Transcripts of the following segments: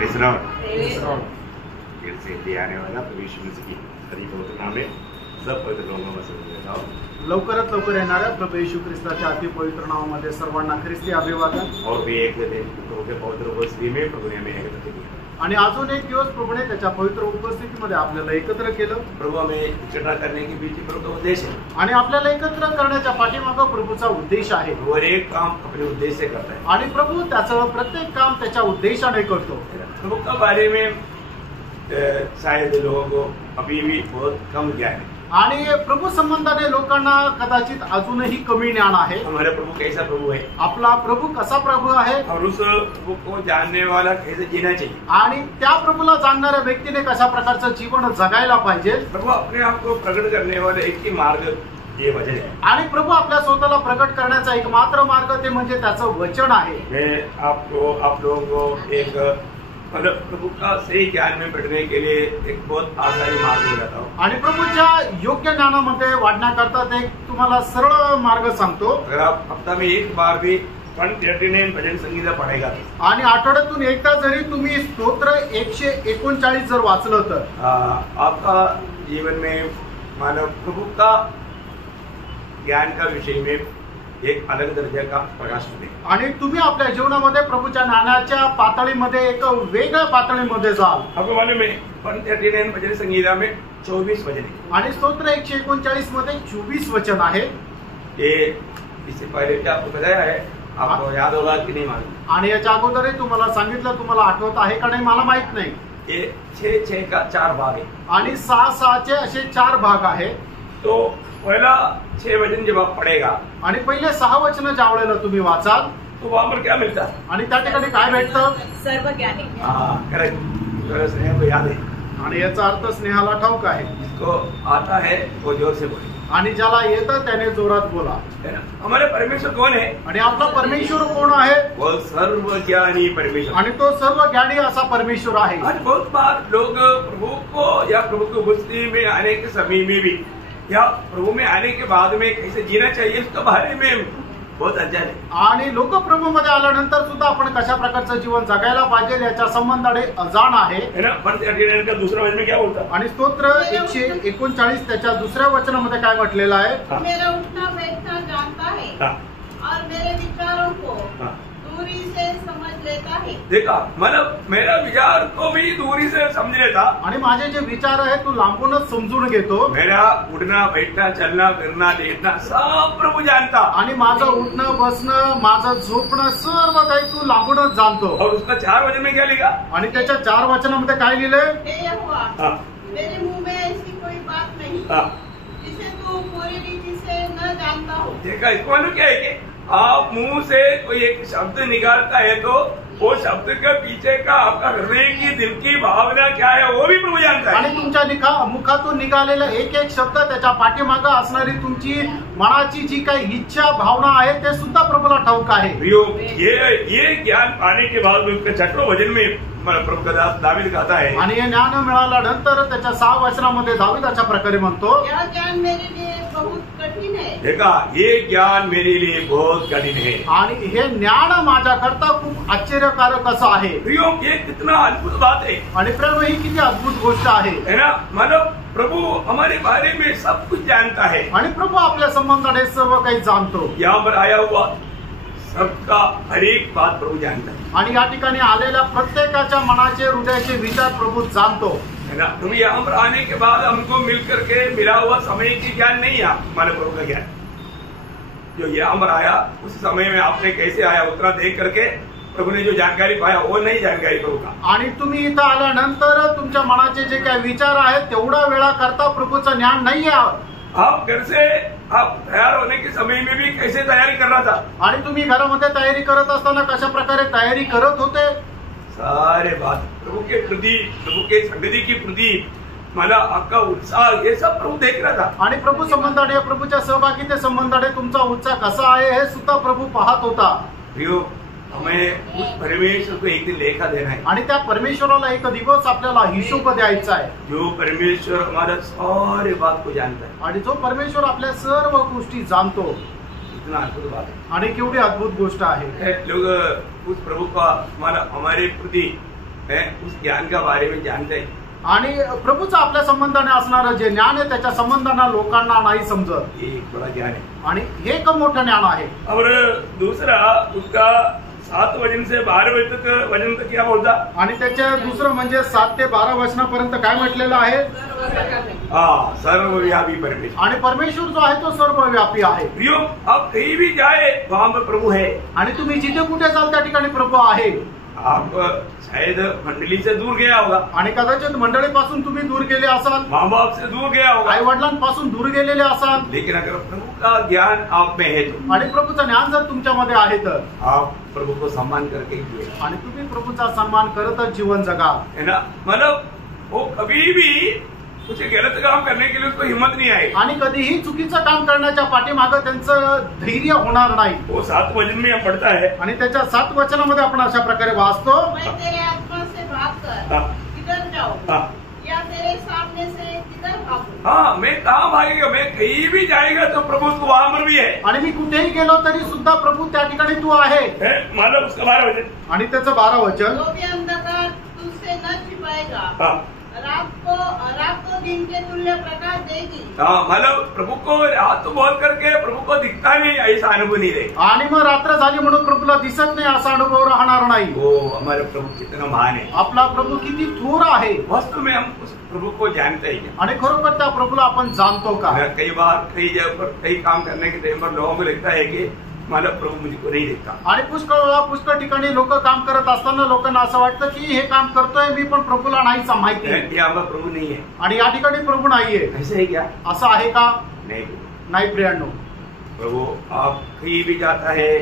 Praise Lord. फिर से ले आने वाला प्रभु यीशु मसीह की हरी पवित्र नाम में सब पवित्र लोगों में समझ लवकरात लवकर येणाऱ्या प्रभू येशू ख्रिस्ताच्या अति पवित्र नावामध्ये सर्वांना ख्रिस्ती अभिवादन। और भी एक दिन प्रभु के पवित्र उपस्थिति में प्रभु ने हमें एकत्र किया आणि अजून एक दिवस प्रभूने त्याच्या पवित्र उपस्थितीमध्ये आपल्याला एकत्र केलं। प्रभु हमें इकट्ठा करने के पीछे प्रभु का उद्देश्य है आणि आपल्याला एकत्र करण्याच्या पाठीमागे प्रभूचा उद्देश आहे। और एक काम अपने उद्देश्य से करता है आणि प्रभू त्याचं प्रत्येक काम त्याच्या उद्देशाने करतो। प्रभु के बारे में शायद लोगों को अभी भी बहुत कम ज्ञान है आणि प्रभू संबंधाने लोकांना कदाचित अजूनही कमी ज्ञान आहे। हमारा प्रभु कैसा प्रभु है, आपला प्रभू कसा प्रभू आहे और उस प्रभु को जानने वाला कैसे जीना चाहिए, आणि त्या प्रभूला जाणणाऱ्या व्यक्तीने कशा प्रकारचं जीवन जगायला पाहिजे। प्रभु अपने आप को प्रकट करने वाला एक ही मार्ग ये वचन है आणि प्रभू आपल्या स्वतःला प्रकट करण्याचा एकमात्र मार्ग ते म्हणजे त्याचं वचन आहे। मैं आप लोगों को एक मतलब प्रभु का सही ज्ञान में बढ़ने के लिए एक बहुत आसानी मार्ग बताता हूँ आणि प्रभूच्या योग्य ज्ञानामध्ये वाढण्याकरता ते तुम्हाला सरळ मार्ग सांगतो। अगर आप हफ्ता में एक बार भी 139 भजन संगीता पढ़ेगा आणि आठवड्यातून एकदा जरी तुम्ही स्तोत्र 139 जर वाचलं तर आपका जीवन में मानव प्रभु का ज्ञान का विषय में एक अलग दर्जा का प्रकाश मिलेगा आणि तुम्ही आपल्या जीवनामध्ये प्रभूच्या ज्ञानाच्या पातळीमध्ये एक वेगळ्या पातळीमध्ये जाल। आपको मालूम है 139 भजन संगीता में 24 वचन है आणि स्तोत्र 139 मध्ये 24 वचन आहे। ये इससे पहले भी आपको बताया है, आपको याद होगा कि नहीं मालूम। आणि याच्या अगोदरही तुम्हाला सांगितलं, तुम्हाला आठवत आहे का नाही मला माहित नाही। ये 6 का 4 भाग है आणि 6 चे असे 4 भाग आहे। तो पहला 6 वचन जब आप पढ़ेगा आणि पहिले 6 वचन ज्या वेळेला तुम्ही वाचाल तो वहां पर क्या मिलता है, आणि त्या ठिकाणी काय भेटतं? सर्व ज्ञानी। करेक्ट, स्नेह को याद है आणि याचा अर्थ स्नेहाला ठाऊक आहे। जिसको आता है वो जोर से बोले, आणि ज्याला येतं त्याने जोरात बोला। है ना। हमारे परमेश्वर कौन है? आणि आपला परमेश्वर कोण आहे? वो सर्व ज्ञानी परमेश्वर, आणि तो सर्व ज्ञानी असा परमेश्वर आहे। आज बहुत बार लोग प्रभु को या प्रभु की उपस्थिति में आने के समय में भी या प्रभु में आने के बाद में कैसे जीना चाहिए उसके बारे में बहुत अज्ञान है। आणि लोक प्रभू मध्ये आल्यानंतर सुद्धा आपण कशा प्रकारचं जीवन जगायला पाहिजे याच्या संबंधाने अजाण आहे, है ना। 139 का दूसरा वचन में क्या बोलता है? आणि स्तोत्र 139 त्याच्या दुसऱ्या वचनामध्ये काय म्हटलेलं आहे? मेरा उठना बैठना जानता है और मेरे विचारों को दूरी से समझ लेता है। देखा, मतलब मेरा विचार को भी दूरी से समझ लेता, आणि माझे जे विचार आहे तो लांबूनच समजून घेतो। मेरा उठना बैठना चलना फिरना लेटना सब प्रभु जानता, आणि माझं उठणं बसणं माझं झोपणं सर्व काही तू लांबूनच जाणतो। और उसका 4 वचन में क्या लिखा? आणि त्याच्या 4 वचनामध्ये काय लिहिलंय? हे यहोवा, मेरे मुंह में ऐसी कोई बात नहीं जिसे तू पूरी रीति से न जानता हो। देखा, इसको मालूम क्या है कि आप मुंह से कोई एक शब्द निकालता है तो वो शब्द के पीछे का आपका हृदय की दिल की भावना क्या है वो भी प्रभु जानता है। आणि तुमच्या मुखातून निघालेला एक एक शब्द त्याच्या पाठीमागे असणारी तुमची मनाची जी काही इच्छा भावना आहे ते सुद्धा प्रभूला ठाऊक आहे। ये ज्ञान पाने के बाद उसके 6वें वचन में प्रभु का दास दावीद कहता है, आणि हे ज्ञान मिळाल्यानंतर त्याच्या 6 वचनामध्ये दावीद अशा प्रकारे म्हणतो, यह ज्ञान मेरे लिए बहुत कठिन है। देखा, ये ज्ञान मेरे लिए बहुत कठिन है, आणि हे ज्ञान माझ्याकरता खूप आश्चर्यकारक असं आहे। प्रियो, ये कितना अद्भुत बात है, आणि प्रेम ही किती अद्भुत गोष्ट आहे, है ना। मतलब प्रभु हमारे बारे में सब कुछ जानता है, आणि प्रभू आपल्या संबंधाने सर्व काही जाणतो। यहाँ पर आया हुआ सबका हर एक बात प्रभु जानता है, आणि या ठिकाणी आलेल्या प्रत्येकाच्या मनाचे हृदयाचे विचार प्रभु जाणतो, है ना। तुम यहाँ पर आने के बाद हमको मिल करके मिला हुआ समय की ज्ञान नहीं है हमारे प्रभु का ज्ञान। जो यहाँ पर आया उस समय में आपने कैसे आया उतना देख करके प्रभु ने जो जानकारी पाया वो नहीं जानकारी प्रभु का। आणि तुम्ही इथं आल्यानंतर तुमच्या मनाचे जे काही विचार आहेत तेवढा वेळा करता प्रभूचं ज्ञान नाही आहे। आप घर से आप तैयार होने के समय में भी कैसे तैयारी कर रहा था, आणि तुम्ही घरामध्ये तयारी करत असताना कशा प्रकारे तयारी करत होते, सारे बात प्रभु के प्रति, प्रभु के संगति की प्रति मला आपका उत्साह ये सब प्रभु देख रहा था। आणि प्रभू संबंधाने प्रभूच्या सहभागिते संबंधाने तुमचा उत्साह कसा आहे हे सुद्धा प्रभू पाहत होता। हमें उस परमेश्वर को एक दिन लेखा देना है, आणि त्या परमेश्वराला एक दिवस आपल्याला हिशोब द्यायचा आहे। जो परमेश्वर हमारा सारे बात को जानता है, आणि जो परमेश्वर आपल्या सर्व गोष्टी जाणतो, इतना अद्भुत बात है, आणि केवढी अद्भुत गोष्ट आहे। लोग उस प्रभु का हमारे प्रति उस ज्ञान का बारे में जानते हैं। आणि प्रभूचं आपल्या संबंधाने असणारं जे ज्ञान आहे त्याच्या संबंधांना लोकांना नाही समजत, ये एक बड़ा ज्ञान है। आणि हे एक मोठं ज्ञान आहे। और दूसरा उसका 7 वचन से 12 वचन तक क्या बोलता? आणि त्याचे दुसरं म्हणजे 7 ते 12 वचनापर्यंत काय म्हटलेलं आहे? सर्वव्यापी परमेश्वर। आणि परमेश्वर जो आहे तो सर्वव्यापी आहे। प्रियो, आप कहीं भी जाए वहां पर प्रभु है। आणि तुम्ही जिथे कुठे जाल त्या ठिकाणी प्रभू आहे। आप शायद मंडली से दूर गया होगा, आणि कदाचित मंडळीपासून तुम्ही दूर गेले असाल, माँ बाप से दूर गया होगा, आई वडिलांपासून दूर गेलेले असाल, लेकिन अगर प्रभु का ज्ञान आप में है तो, आणि प्रभूचं ज्ञान जर तुमच्यामध्ये आहे तर आप प्रभु को सम्मान करके जिए, आणि तुम्ही प्रभूचा सन्मान करतच जीवन जगा, है ना। मतलब वो कभी भी कुछ गलत काम करने के लिए उसको हिम्मत नहीं आएगी, आणि कधीही चुकीचं काम करण्याच्या पाठीमागं त्यांचं धैर्य होणार नाही। वो 7 वचन में हम पढ़ता है, आणि त्याच्या 7 वचनामध्ये आपण अशा प्रकारे वाचतो, मैं तेरे आत्मा से बात कर, हाँ। किधर जाऊं, हाँ। या तेरे सामने से किधर भागूं। हाँ, मैं कहाँ भागेगा, मैं कहीं भी जाएगा तो प्रभु तो वहां पर भी है। आणि मी कुठेही गेलो तरी सुद्धा प्रभू त्या ठिकाणी तू आहे। मतलब उसका 12 वचन, आणि त्याचं 12 वचन, जो भी अंधकार तुझसे न छिपाएगा, हाँ। रात को दिन के तुल्य प्रकाश देगी। हाँ, मतलब प्रभु को रात बोल करके प्रभु को दिखता नहीं, ऐसा अनुभव नहीं रहे। आणि मग रात्र झाली म्हणून प्रभूला दिसत नाही असा अनुभव राहणार नाही। वो हमारे प्रभु कितना महान है, आपला प्रभू किती थोर आहे। वास्तव में हम उस प्रभु को जानते हैं। आणि खरोखर त्या प्रभूला आपण जाणतो का? कई बार कई जगह पर कई काम करने के टाइम पर लोगों को लगता है कि मतलब प्रभु मुझको नहीं देखता। आणि पुष्कळ ठिकाणी लोक काम करत असताना लोकांना असं वाटतं की हे काम करतोय मी, पण प्रभूला नाही माहिती, यहाँ पर प्रभु नहीं है, आणि या ठिकाणी प्रभू नाहीये। ऐसे है क्या? असं आहे का? नहीं प्रियांनो, प्रभु आप कहीं भी जाता है,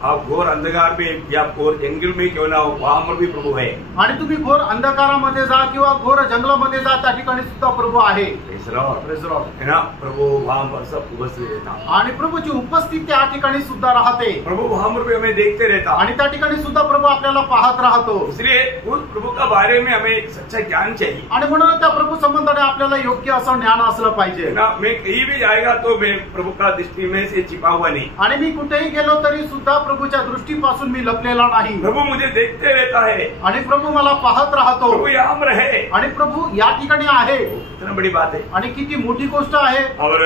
आप घोर अंधकार में या घोर जंगल में क्यों ना हो, वहां पर भी प्रभु है। आणि तुम्ही घोर अंधकारामध्ये जा किंवा घोर जंगलामध्ये जा, त्या ठिकाणी सुद्धा प्रभू आहे। है ना, प्रभु वहां पर सब उपस्थित रहता, आणि प्रभूची उपस्थिती त्या ठिकाणी सुद्धा राहते। प्रभु वहां पर भी हमें देखते रहता, आणि त्या ठिकाणी सुद्धा प्रभू आपल्याला पाहत राहतो। इसलिए उस प्रभु का बारे में हमें एक सच्चा ज्ञान चाहिए। आणि म्हणून त्या प्रभू संबंधाने आपल्याला योग्य असं ज्ञान असलं पाहिजे ना। मैं कहीं भी जाएगा तो मैं प्रभु का दृष्टि में से छिपा हुआ नहीं, आणि मी कुठेही गेलो तरी सुद्धा प्रभूच्या दृष्टीपासून मी लपलेला नाही। प्रभु मुझे देखते रहता है, आणि प्रभू मला पाहत राहतो, प्रभु यहाँ पर है, आणि प्रभू या ठिकाणी आहे। कितना बड़ी बात है, आणि किती मोठी गोष्ट आहे। और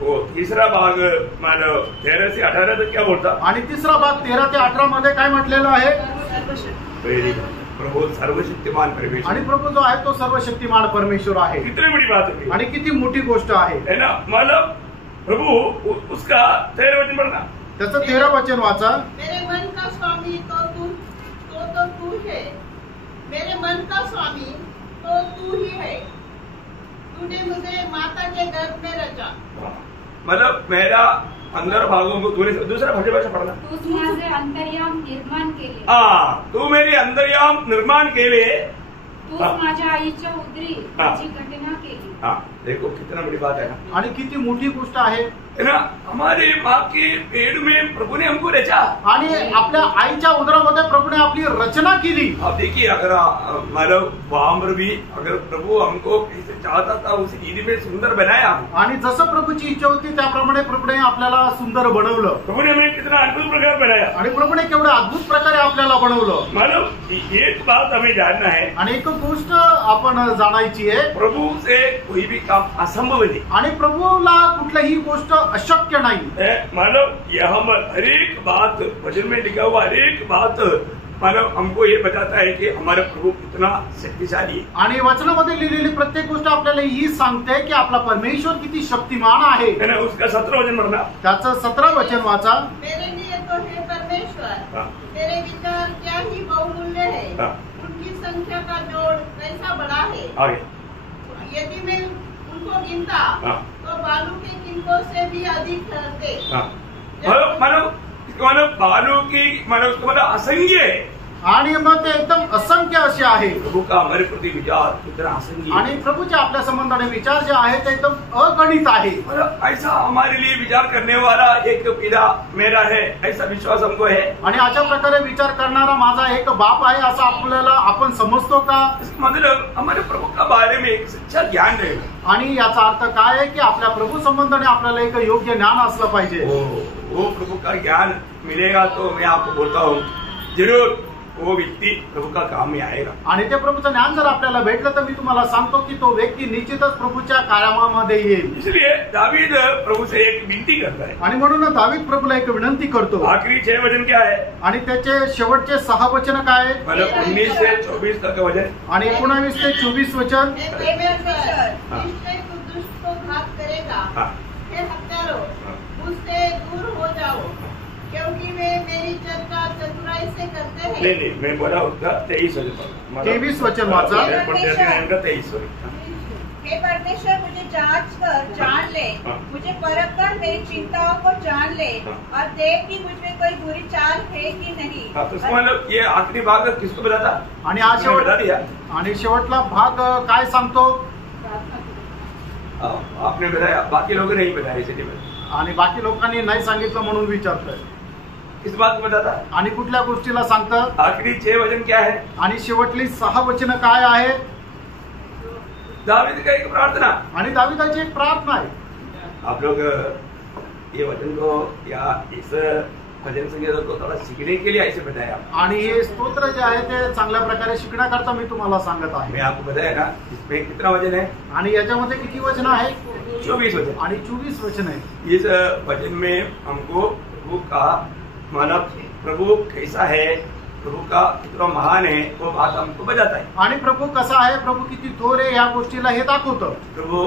वो तीसरा भाग मानो 13 से 18 तक क्या बोलता? आणि तिसरा भाग 13 ते 18 मध्ये काय म्हटलेलं आहे? प्रभु सर्वशक्तिमान परमेश्वर, आणि प्रभू जो आहे तो सर्वशक्तिमान परमेश्वर आहे। कितनी बड़ी बात है, आणि किती मोठी गोष्ट आहे, है ना। मतलब प्रभु उसका 13 वचन पढ़ना, त्याचं 13 वचन वाचा। मेरे मन का स्वामी तो तू है, मेरे मन का स्वामी तो तू ही है, तूने मुझे माता के गर्भ में रचा। मतलब मेरा अंदर भागों को तूने, दूसरा भाषा पढ़ना, तू माझे अंतर्याम निर्माण केले। तू मेरी अंतर्याम निर्माण केले, तू माझ्या आईच्या उदरी माझी घटना केली। देखो कितना बड़ी बात है ना, आणि किती मोठी गोष्ट आहे, है ना। हमारे माँ के पेट में प्रभु ने हमको रचा, आणि आपल्या आईच्या उदरामध्ये प्रभूने आपली रचना केली। आप देखिए, अगर मतलब वहां पर भी अगर प्रभु हमको कैसे चाहता था उस रीति में सुंदर बनाया, आणि जसं प्रभूची इच्छा होती त्याप्रमाणे प्रभूने आपल्याला सुंदर बनवलं। प्रभु ने हमें कितना अद्भुत प्रकार बनाया, आणि प्रभूने केवढ्या अद्भुत प्रकारे आपल्याला बनवलं। मतलब एक बात हमें जानना है, आणि एक गोष्ट आपण जाणायची आहे, प्रभु से कोई भी काम असंभव नहीं, आणि प्रभूला कुठलीही गोष्ट अशक्य नाही। मतलब यहाँ पर हर एक बात वचन में लिखा हुआ, हर एक बात मतलब हमको ये बताता है कि हमारा प्रभु कितना शक्तिशाली है। आणि वचनामध्ये लिहिलेली प्रत्येक गोष्ट आपल्याला ही सांगते की आपला परमेश्वर किती शक्तिमान आहे। उसका 17 वचन पढ़ना, त्याचं 17 वचन वाचा। मेरे लिए तो है परमेश्वर, तेरे विचार क्या ही बहुमूल्य है, उनकी संख्या का जोड़ कैसा बड़ा है। आगे, यदि मैं उनको गिनता तो बालू के किनको से भी अधिक ठहरते। मतलब बालू की मतलब असंख्य है, आणि मग ते एकदम असंख्य असे आहे। प्रभु का हमारे प्रति विचार कितना असंख्य, आणि प्रभूचे आपल्या संबंधाने विचार जे आहे ते एकदम अगणित आहे। मतलब ऐसा हमारे लिए विचार करने वाला एक पिता मेरा है, ऐसा विश्वास हमको है। आणि अशा प्रकारे विचार करणारा माझा एक बाप आहे असं आपल्याला आपण समजतो का? मतलब हमारे प्रभु का बारे में एक सच्चा ज्ञान रहेगा। आणि याचा अर्थ काय आहे की आपल्या प्रभू संबंधाने आपल्याला एक योग्य ज्ञान असलं पाहिजे। वो प्रभु का ज्ञान मिलेगा तो मैं आपको बोलता हूँ जरूर वो व्यक्ति प्रभु का काम में आएगा। आणि ते प्रभूचं ज्ञान जर आपल्याला भेटलं तर मी तुम्हाला सांगतो की तो व्यक्ती निश्चितच प्रभूच्या कामामध्ये येईल। इसलिए दावीद प्रभु से एक विनती करता है आणि म्हणून दावीद प्रभूला एक विनंती करतो। आखिरी 6 वचन क्या है आणि त्याचे शेवटचे 6 वचन काय आहे? मतलब 19 से 24 तक का वचन आणि 19 ते 24 वचन। निश्चय तू दुष्ट को घात करेगा, फिर हत्यारो मुझसे दूर हो जाओ, क्योंकि वे मेरी चर्चा चतुराई से करते हैं। नहीं मैं बोला उसका 23 वचन 23 वचन वाचा। 23 हे परमेश्वर मुझे जांच कर जान ले, मुझे परख कर मेरी चिंताओं को जान ले और देख कि मुझ में कोई बुरी चाल है कि नहीं। तो मतलब ये आखिरी भाग किसको बताता? आणि आज बता दिया। आणि शेवटला भाग काय सांगतो? आपने बताया, बाकी लोगों ने नहीं बताया इसलिए आणि बाकी लोकांनी नाही सांगितलं म्हणून विचारतोय। इस बात को बताता आणि कुठल्या गोष्टीला सांगतं? आखिरी 6 वचन क्या है आणि शेवटली 6 वचन काय आहे? दावीद का एक प्रार्थना। आणि दावीदाची एक प्रार्थना आहे। आप लोग ये वचन को या इस भजन संगीत को थोड़ा सीखने के लिए ऐसे बताया। आणि हे स्तोत्र जे आहे ते चांगल्या प्रकारे शिकण्याकरता मी तुम्हाला सांगत आहे। मैं आपको बताया ना इसमें कितना वचन है? आणि याच्यामध्ये किती वचन आहे? 24 वचन। आणि 24 वचन आहे। इस वचन में हमको प्रभु का मतलब प्रभु कैसा है, प्रभु का कितना महान है वो बात हमको बताता है। आणि प्रभू कसा आहे, प्रभू किती थोर आहे या गोष्टीला हे दाखवतं। प्रभु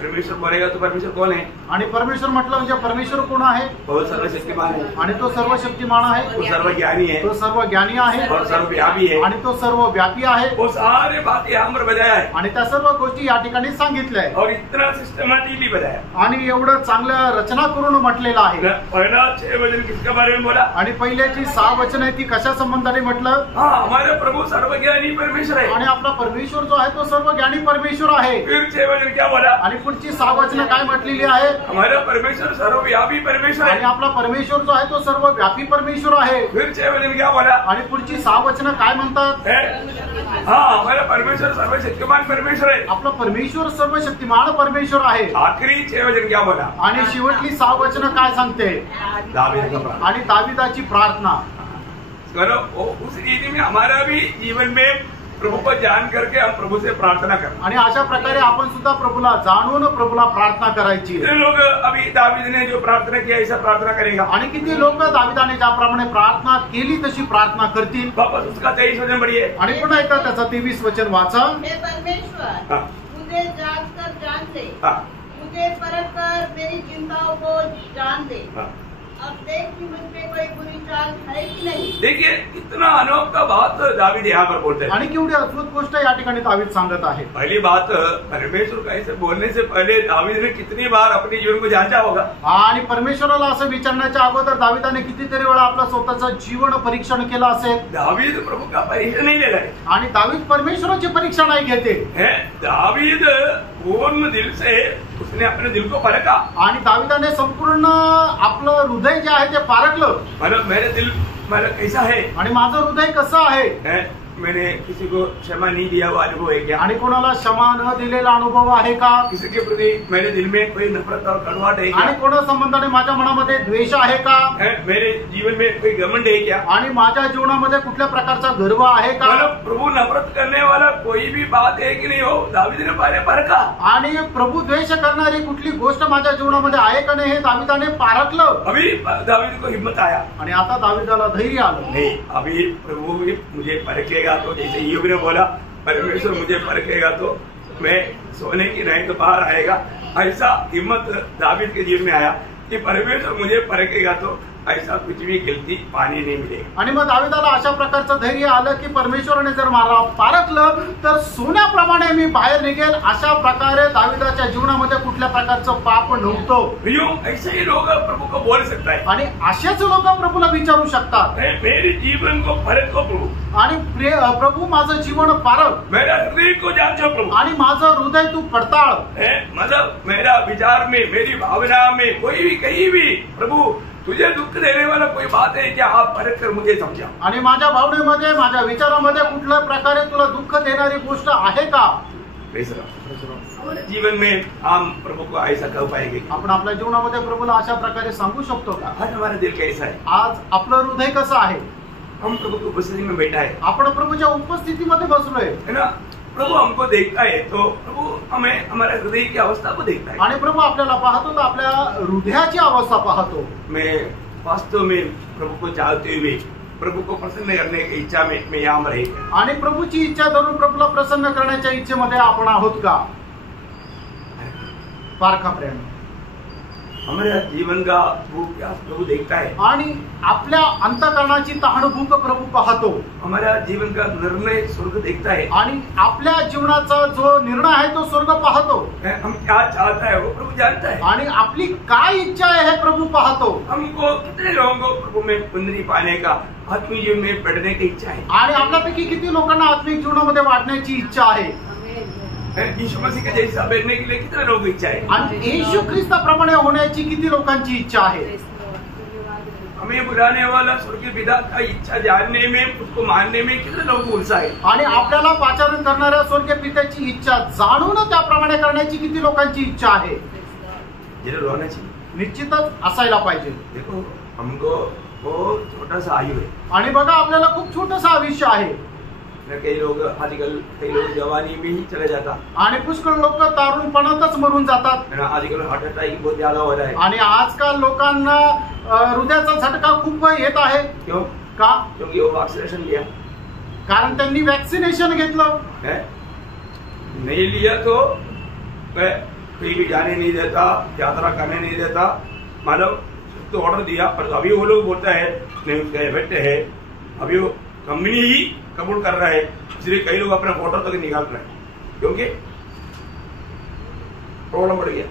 परमेश्वर बोलेगा तो परमेश्वर कौन है? आणि परमेश्वर म्हटलं म्हणजे परमेश्वर कोण आहे? बहुत सर्वशक्तिमान है आणि तो सर्वशक्तिमान आहे, वो सर्वज्ञानी है, तो सर्व ज्ञानी आहे और सर्वव्यापी है, आणि तो सर्व व्यापी आहे। वो सारे बातें यहाँ पर बताया है आणि त्या सर्व गोष्टी या ठिकाणी सांगितल्या आहे और इतना सिस्टमैटिकली बताया। आणि एवढं चांगल्या रचना करून म्हटलेलं आहे। पहला 6 वचन किसके बारे में बोला? आणि पहिल्याची 6 वचन आहे ती कशा संबंधाने म्हटलं? हाँ, हमारे प्रभु सर्वज्ञानी परमेश्वर है। आणि आपला परमेश्वर जो आहे तो सर्व ज्ञानी परमेश्वर आहे। फिर 6 वचन क्या बोला? आणि पुढची 6 वचन काय म्हटलेली आहे? हमारा परमेश्वर सर्वव्यापी परमेश्वर आणि है। आपला परमेश्वर जो आहे तो सर्व व्यापी परमेश्वर आहे। फिर 6 वचन क्या बोला? आणि पुढची 6 वचन काय म्हणतात? हाँ, हमारा परमेश्वर सर्वशक्तिमान परमेश्वर है। आपला परमेश्वर सर्वशक्तिमान परमेश्वर आहे। आखिरी 6 वचन क्या बोला? आणि शेवटली 6 वचन काय सांगते? दावीद का प्रार्थना। आणि दावीदाची प्रार्थना। उस रीति में हमारा भी जीवन में प्रभु को जान करके हम प्रभु से प्रार्थना करना। आणि अशा प्रकारे आपण सुद्धा प्रभूला जाणून प्रभूला प्रार्थना करायची। कितने लोग अभी दावीद ने जो प्रार्थना किया ऐसा प्रार्थना करेगा? आणि किती लोक दावीदाने ज्याप्रमाणे प्रार्थना केली तशी प्रार्थना करतील? वापस उसका 23 वचन पढ़िए। आणि पुन्हा एकदा त्याचा 23 वचन वाचा। हे परमेश्वर हाँ। मुझे जांच कर जान दे, हाँ। मुझे परख कर मेरी चिंताओं को जान दे, हाँ। अब देख कि मुझ में कोई बुरी चाल है कि नहीं। देखिए कितना अनोखा बात दावीद यहाँ पर बोलते हैं। आणि केवढी अद्भुत गोष्ट या ठिकाणी दावीद सांगत आहे। पहली बात, परमेश्वर का ऐसे बोलने से पहले दावीद ने कितनी बार अपने जीवन को जांचा होगा? आणि परमेश्वराला असं विचारण्याच्या अगोदर दावीदाने कितीतरी वेळा आपलं स्वतःचं जीवन परीक्षण केलं असेल। दावीद प्रभु का परीक्षा नहीं ले रहा है। आणि दावीद परमेश्वराची परीक्षा नाही घेते। दावीद पूर्ण दिल से उसने अपने दिल को परखा। आणि दावीदाने संपूर्ण आपलं हृदय जे आहे ते पारखलं। मतलब मेरे दिल मेरा कैसा है आणि माझं हृदय कसं आहे? मैंने किसी को क्षमा नहीं दिया वो अनुभव है क्या? आणि कोणाला क्षमा न दिलेला अनुभव आहे का? किसी के प्रति मेरे दिल में कोई नफरत और कड़वाहट है क्या? आणि कोणा संबंधाने माझ्या मनामध्ये द्वेष आहे का? मेरे जीवन में कोई घमंड है क्या? आणि माझ्या जीवनामध्ये कुठल्या प्रकारचा गर्व आहे का? मतलब प्रभु नफरत करने वाला कोई भी बात है कि नहीं हो दावीद ने पहले परखा। आणि प्रभु द्वेष करणारी कुठली गोष्ट माझ्या जीवनामध्ये आहे का नाही हे दावीदाने पारखलं। अभी दावीद को हिम्मत आया। आणि आता दावीदाला धैर्य आलं। नहीं, अभी प्रभु मुझे परखेगा तो जैसे ईयोब ने बोला परमेश्वर मुझे परखेगा तो मैं सोने की नहीं तो बाहर आएगा, ऐसा हिम्मत दावीद के जीवन में आया कि परमेश्वर मुझे परखेगा तो ऐसा कुछ भी गिल्टी पानी नहीं मिलेगा। आणि मग दावीदाला अशा प्रकारचं धैर्य आलं की परमेश्वराने जर मला पारखलं तर सोन्याप्रमाणे मी बाहेर निघेल। अशा प्रकारे दावीदाच्या जीवनामध्ये कुठल्या प्रकारचं पाप नव्हतं। ऐसे ही लोग प्रभु को बोल सकता है। आणि असेच लोक प्रभूला विचारू शकतात, मेरे जीवन को परखो प्रभु, आणि प्रभू माझं जीवन पारख, मेरा हृदय को जांचो प्रभु, आणि माझं हृदय तू पडताळ। मतलब मेरा विचार में मेरी भावना में कोई भी कहीं भी प्रभु तुझे दुःख देने वाला कोई बात है क्या? आप परख कर मुझे समझा। आणि माझ्या भावनेमध्ये माझ्या विचारामध्ये कुठल्या प्रकारे तुला दुःख देणारी गोष्ट आहे का? जीवन में हम प्रभु को ऐसा कह पाएंगे? आपण आपल्या जीवनामध्ये प्रभूला अशा प्रकारे सांगू शकतो का? आज हमारा दिल कैसा है? आज आपलं हृदय कसं आहे? हम प्रभु की उपस्थिति में बैठा है आपण प्रभूच्या उपस्थितीमध्ये बसलोय है ना। प्रभु हमको देखता है तो प्रभु हमें हमारे हृदय की अवस्था को देखता है। आणि प्रभू आपल्याला पाहतो तर आपल्या हृदयाची अवस्था पाहतो। मैं वास्तव में प्रभु को चाहते हुए प्रभु को प्रसन्न करने की इच्छा में मैं यहाँ रही आणि प्रभूची इच्छा धरून प्रभूला प्रसन्न करण्याच्या इच्छेमध्ये आपण आहोत का? पारखा प्रेम हमारे जीवन का भूख प्यास प्रभु देखता है आणि आपल्या अंतःकरणाची तहानभूक प्रभू पाहतो। हमारा जीवन का निर्णय स्वर्ग देखता है आणि आपल्या जीवनाचा जो निर्णय आहे तो स्वर्ग पाहतो। हम क्या चाहता है वो प्रभु जानता है आणि आपली काय इच्छा आहे हे प्रभू पाहतो। हमको कितने लोगों को प्रभु में कुंदरी पाने का आत्मीय जीवन में बढ़ने की इच्छा है आणि आपल्यापैकी किती लोकांना आत्मिक जीवनामध्ये वाढण्याची इच्छा आहे? यीशु मसीह के जैसा बनने के लिए कितने लोगों की इच्छा है? आणि येशू ख्रिस्ताप्रमाणे होण्याची किती लोकांची इच्छा आहे? हमें बुलाने वाला स्वर्गीय पिता का इच्छा जानने में उसको मानने में कितने लोगों को उत्साह है? आणि आपल्याला पाचारण करणाऱ्या स्वर्गीय पित्याची इच्छा जाणून त्याप्रमाणे करण्याची किती लोकांची इच्छा आहे? जरूर होना चाहिए। निश्चितच असायला पाहिजे। देखो हमको बहुत छोटा सा आयु है आणि बघा आपल्याला खूप छोटंसं आयुष्य आहे। कई लोग आजकल कई लोग जवानी में ही चले जाता आणि पुष्कळ लोक तारुणपणातच मरून जातात। आजकल हार्ट अटैक बहुत ज्यादा हो रहा है आणि आजकाल लोकांना हृदयाचा झटका खूप येत आहे। क्यों? का? क्योंकि वो वैक्सीनेशन लिया कारण त्यांनी वॅक्सिनेशन घेतलं है। नहीं लिया तो कहीं भी जाने नहीं देता, यात्रा करने नहीं देता। मानो तो ऑर्डर दिया पर अभी वो लोग बोलता है नहीं उसका इफेक्ट है, अभी वो कंपनी ही कबूल कर रहा है, इसलिए कई लोग अपना फोटो तक निकाल रहे हैं क्योंकि प्रॉब्लम बढ़ गया।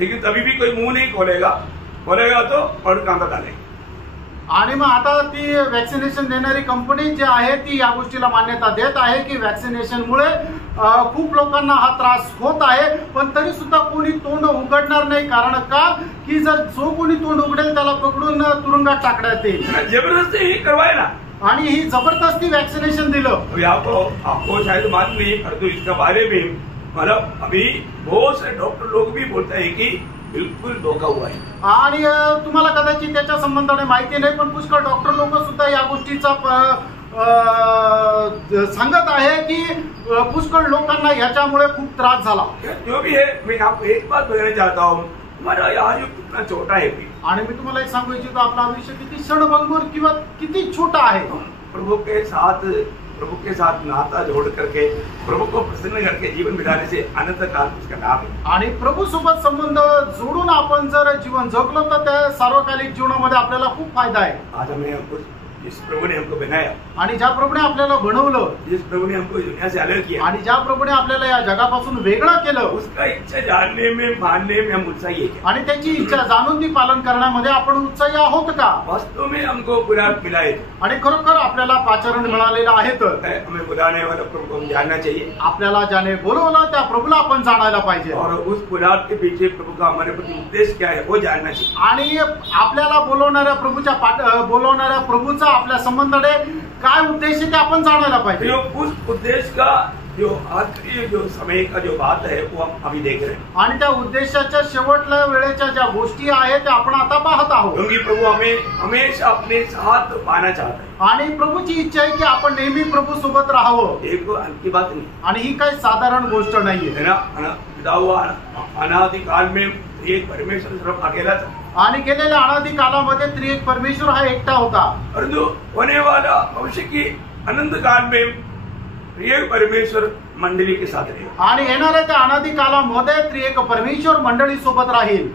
लेकिन तभी भी कोई मुंह नहीं खोलेगा तो पढ़ कांदा डालेगा। आणि मग आता ती वॅक्सिनेशन देणारी कंपनी जी आहे ती या गोष्टीला मान्यता देत आहे की वॅक्सिनेशनमुळे खूप लोकांना हा त्रास होत आहे, पण तरी सुद्धा कोणी तोंड उघडणार नाही। कारण का की जर जो कोणी तोंड उघडेल त्याला पकडून तुरुंगात टाकण्यात येईल। जबरदस्ती ही करवाए ना, आणि ही जबरदस्ती वॅक्सिनेशन दिलं। आपको शायद मालूम नहीं परंतु इसका बारे में मतलब अभी बहुत से डॉक्टर लोग भी बोलते हैं कि बिल्कुल धोखा हुआ है। आणि तुम्हाला कदाचित त्याच्या संबंधाने माहिती नाही, पण पुष्कळ डॉक्टर लोक सुद्धा या गोष्टीचा सांगत आहे की पुष्कळ लोकांना याच्यामुळे खूप त्रास झाला। जो भी है मैं आपको एक बात बताना चाहता हूँ, हमारा आयु कितना छोटा है। आणि मी तुम्हाला एक सांगू इच्छितो आपला आयुष्य किती क्षणभंगुर किंवा किती छोटा आहे। प्रभु के साथ नाता जोड़ करके प्रभु को प्रसन्न करके जीवन बिताने से अनंत काल उसका लाभ है। आणि प्रभू सोबत संबंध जोडून आपण जर जीवन जगलो तर त्या सार्वकालिक जीवनामध्ये आपल्याला खूप फायदा आहे। आज हमें जिस प्रभु ने हमको बनाया आणि ज्या प्रभूने आपल्याला बनवलं, जिस प्रभु ने हमको दुनिया से अलग किया आणि ज्या प्रभूने आपल्याला या जगापासून वेगळं केलं, उसका इच्छा जानने में मानने में हम उत्साही है। आणि त्याची इच्छा जाणून ती पालन करण्यामध्ये आपण उत्साही आहोत का? वास्तव में हमको बुलाहट मिला है आणि खरोखर आपल्याला पाचारण मिळालेलं आहे तर हमें बुलाने वाला प्रभु को हम जानना चाहिए। आपल्याला ज्याने बोलवलं त्या प्रभूला आपण जाणायला पाहिजे। और उस बुलाहट के पीछे प्रभु का हमारे प्रति उद्देश्य क्या है वो जानना चाहिए। आणि आपल्याला बोलवणाऱ्या प्रभूचा आपल्या संबंधाने काय उद्देश आहे ते आपण जाणायला पाहिजे। उस उद्देश्य का जो आखिरी जो समय का जो बात है वो हम अभी देख रहे हैं। आणि त्या उद्देशाच्या शेवटल्या वेळेच्या ज्या गोष्टी आहेत त्या आपण आता पाहत आहोत। क्योंकि प्रभु हमें हमेशा अपने साथ पाना चाहता है। आणि प्रभूची इच्छा आहे की आपण नेहमी प्रभू सोबत राहावं। एक हल्की बात नहीं, आणि ही काही साधारण गोष्ट नाहीये है ना। पिता हुआ अनादि काल में एक परमेश्वर सिर्फ अकेला था, आणि गेलेल्या अनादि कालामध्ये त्रिएक परमेश्वर हा एकटा होता। परंतु होने वाला भविष्य की अनंत काल में त्रिएक परमेश्वर मंडली के साथ रहेगा। आणि येणाऱ्या त्या अनादि कालामध्ये त्रिएक परमेश्वर मंडळी सोबत राहील।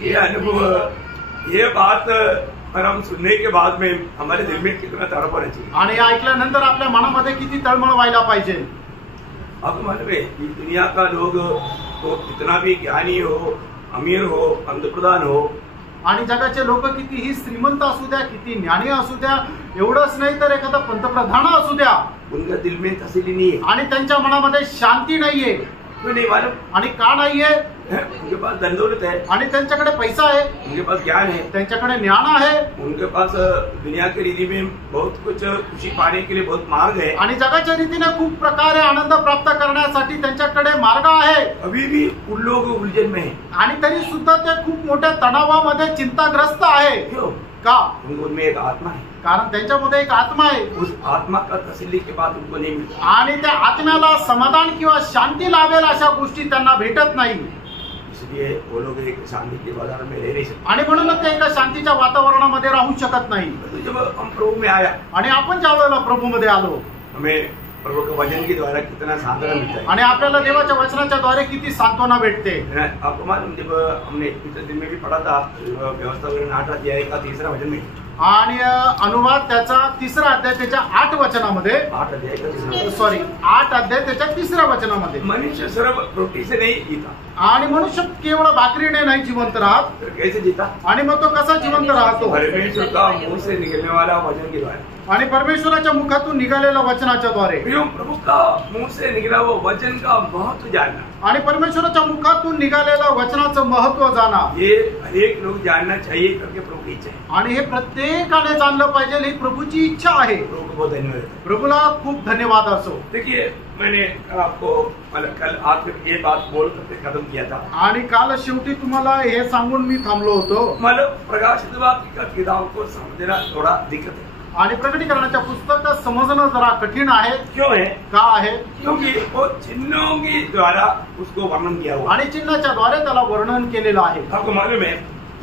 ये अनुभव ये बात पर हम सुनने के बाद में हमारे दिल में कितना तड़प होना चाहिए। आणि ऐकल्यानंतर आपल्या मनामध्ये किती तळमळ व्हायला पाहिजे। आपको मालूम है कि दुनिया का लोग तो कितना भी ज्ञानी हो, अमीर हो, अंधप्रधान हो, आणि जगाचे लोक कितीही श्रीमंत असू द्या, किती ज्ञानी असू द्या, एवढंच नाही तर एखादा पंतप्रधान असू द्या, उनका दिल में तसल्ली नहीं है। आणि त्यांच्या मनामध्ये शांती नाहीये। क्यों नहीं मालूम? आणि का नाहीये? उनके पास धन दौलत है, आणि त्यांच्याकडे पैसा आहे, उनके पास ज्ञान है, त्यांच्याकडे ज्ञान आहे, उनके पास दुनिया की रीति में बहुत कुछ खुशी पाने के लिए बहुत मार्ग है, आणि जगाच्या रीतीने खूप प्रकारे आनंद प्राप्त करण्यासाठी त्यांच्याकडे मार्ग आहे। अभी भी उन लोग उलझन में है। आणि तरी सुद्धा ते खूप मोठ्या तणावामध्ये चिंताग्रस्त आहे। क्यों? का? उनमें एक आत्मा है। कारण त्यांच्यामध्ये एक आत्मा आहे उस आत्मा का तसल्ली के बाद उनको नहीं मिलता। आणि त्या आत्म्याला समाधान किंवा शांती लाभेल अशा गोष्टी त्यांना भेटत नाही इसलिए वो लोग एक शांति के बाजार में रह नहीं सकते। आणि म्हणूनच ते एका शांतीच्या वातावरणामध्ये राहू शकत नाही। तो जब हम प्रभु में आया, आणि आपण ज्या वेळेला प्रभूमध्ये आलो, हमें प्रभु के वचन के द्वारा कितना सांत्वना मिलता है। आणि आपल्याला देवाच्या वचनाच्या द्वारे किती सांत्वना भेटते। आपको मालूम, जब हमने पिछले दिन में भी पढ़ा था व्यवस्था वगैरह 8 अध्याय का 3रा वचन में, आणि अनुवाद त्याचा 3रा अध्याय त्याच्या 8 वचनामध्ये, 8 अध्याय का 3रा, सॉरी 8 अध्याय त्याच्या 3ऱ्या वचनामध्ये, मनुष्य सिर्फ रोटी से नहीं जीता। आणि मनुष्य केवळ भाकरीने नाही जिवंत राहत, फिर कैसे जीता? आणि मग तो कसा जिवंत राहतो? परमेश्वर का मुंह से निकलने वाला वचन के द्वारा। आणि परमेश्वराच्या मुखातून निघालेल्या वचनाच्या द्वारे। प्रभु का मुंह से निकला वो वचन का महत्व जानना, आणि परमेश्वराच्या मुखातून निघालेल्या वचनाचं महत्व जाणा, ये हरेक लोग जानना चाहिए करके प्रभु की इच्छा है। आणि हे प्रत्येकाने जाणलं पाहिजे, ही प्रभूची इच्छा आहे। प्रभु को बहुत धन्यवाद। प्रभूला खूप धन्यवाद असो। देखिए, मैंने आपको मतलब कल आखिर ये बात बोल करके खत्म किया था, आणि काल शेवटी तुम्हाला हे सांगून मी थांबलो होतो। मतलब प्रकाशित वाक्य का किताब को समझना थोड़ा दिक्कत है। आणि प्रकटीकरणाच्या पुस्तकात समजणं जरा कठीण आहे। क्यों है? का आहे? क्योंकि वो चिन्हों के द्वारा उसको वर्णन किया हुआ, आणि चिन्हाच्या द्वारे त्याला वर्णन केलेलं आहे। आपको मालूम है,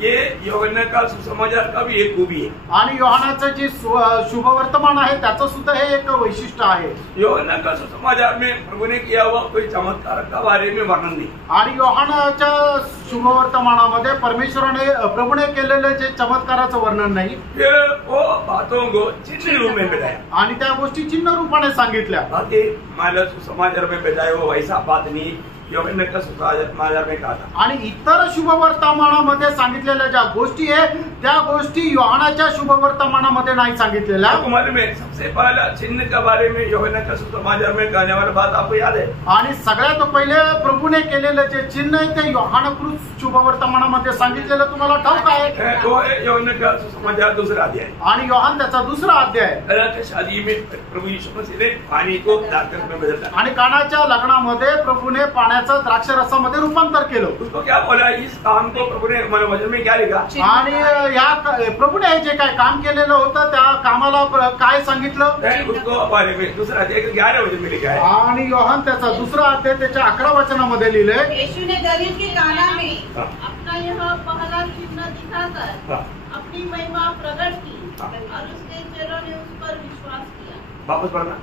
ये यूहन्ना का सुसमाचार का भी एक खूबी है। आणि योहानाचं जे शुभ वर्तमान आहे त्याचं सुद्धा हे एक वैशिष्ट्य आहे। यूहन्ना का सुसमाचार में प्रभु ने किया हुआ कोई चमत्कार का बारे में वर्णन नहीं। आणि योहानाच्या शुभ वर्तमानामध्ये परमेश्वराने प्रभूने केलेले जे चमत्काराचं वर्णन नाही, फिर वो बातों को चिन्ह रूप में बताया, आणि त्या गोष्टी चिन्ह रूपाने सांगितल्या। बाकी मानव सुसमाचार में बताया वो वैसा बात नहीं यूहन्ना का सुसमाचार में कहा था। आणि इतर शुभ वर्तमानामध्ये सांगितलेल्या ज्या गोष्टी आहे त्या गोष्टी योहानाच्या शुभ वर्तमानामध्ये नाही सांगितलेल्या। आपको मालूम है, सबसे पहला चिन्ह के बारे में यूहन्ना का सुसमाचार में कहने वाला बात आपको याद है? आणि सगळ्यात पहिले प्रभूने केलेले जे चिन्ह आहे ते योहानकृत शुभ वर्तमानामध्ये सांगितलेलं तुम्हाला ठाऊक आहे। वो है यूहन्ना का सुसमाचार 2रा अध्याय, आणि योहान त्याचा 2रा अध्याय। काना की शादी में प्रभु यीशु मसीह ने पानी को द्राक्षरस में बदला, आणि कानाच्या लग्नामध्ये प्रभूने पाण्याचं द्राक्षरसामध्ये रूपांतर केलं। उसको क्या बोला? इस काम को प्रभु ने हमारे वचन में क्या लिखा? आणि या प्रभूने जे काय काम केलेलं होतं त्या कामाला काय सांगितलं? उसको बारे में 2रा अध्याय 11 वचन में लिखा है। आणि योहान त्याचा 2रा अध्याय त्याच्या 11 वचनामध्ये लिहिलंय, यीशु ने गलील के काना में अपना यह पहला चिन्ह दिखाकर अपनी महिमा प्रकट की और उसके चेलों ने उस पर विश्वास किया। वापस पढ़ना।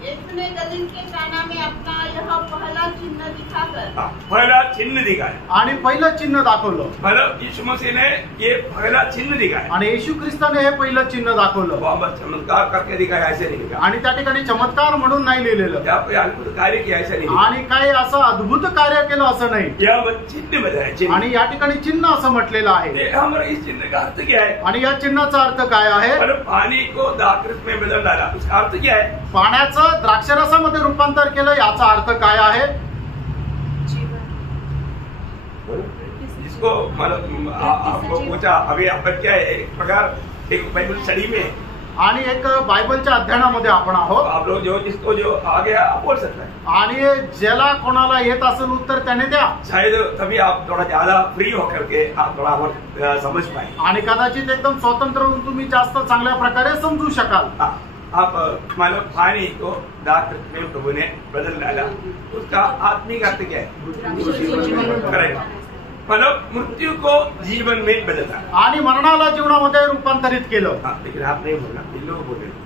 यीशु ने गलील के काना में अपना यह पहला चिन्ह दिखाकर, पहला चिन्ह दिखाया, आणि पहिलं चिन्ह दाखवलं। मतलब यीशु मसीह ने ये पहला चिन्ह दिखाया। आणि येशू ख्रिस्ताने हे पहिलं चिन्ह दाखवलं। वो बस चमत्कार करके दिखाया, ऐसे नहीं दिखा। आणि त्या ठिकाणी चमत्कार म्हणून नाही लिहिलेलं, क्या कोई अद्भुत कार्य किया, ऐसा नहीं। आणि काही असं अद्भुत कार्य केलं असं नाही। यह चिन्ह बताया, चिन्ह। आणि या ठिकाणी चिन्ह असं म्हटलेलं आहे। हमारा इस चिन्ह का अर्थ क्या है? आणि या चिन्हाचा अर्थ काय आहे? मतलब पानी को द्राक्षरस में बदल डाला, उसका अर्थ क्या है? पाण्याचं द्राक्षरसामध्ये रूपांतर केलं, याचा अर्थ काय आहे? इसको मतलब आपको पूछा अभी आपका क्या है, एक प्रकार एक बाइबल स्टडी में, आणि एक बायबलच्या अध्ययनामध्ये आपण आहोत। आप लोग जो जिसको जो आ गया आप बोल सकते हैं, आणि ज्याला कोणाला येत असेल उत्तर त्याने द्या। शायद तभी आप थोड़ा ज्यादा फ्री होकर के आप थोड़ा और समझ पाए, आणि कदाचित एकदम स्वतंत्र होऊन तुम्ही जास्त चांगल्या प्रकारे समजू शकाल। आप मानो पानी को द्राक्षरस में प्रभु ने बदल डाला, उसका आत्मिक अर्थ क्या है? करेक्ट, मतलब मृत्यु को जीवन में बदलता, आणि मरणाला जीवनामध्ये रूपांतरित केलं। लेकिन आप नहीं बोलना, इन लोग बोले।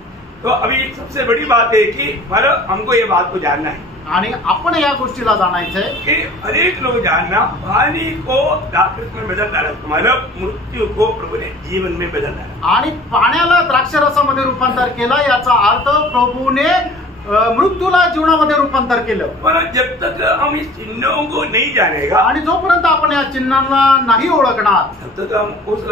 तो अभी सबसे बड़ी बात है कि मतलब हमको ये बात को जानना है, आणि आपण या गोष्टीला जाणायचंय कि अनेक लोग जानना, पानी को द्राक्षरस में बदल डाला, मतलब मृत्यू को प्रभु ने जीवन में बदल डाला। आणि पाण्याला द्राक्षरसामध्ये रूपांतर केलं, याचा अर्थ प्रभूने मृत्यूला जीवनामध्ये रूपांतर केलं। पर जब तक हम इस चिन्हों को नहीं जानेगा, आणि जोपर्यंत आपण या चिन्हांना नाही ओळखणार, तब तक हम उस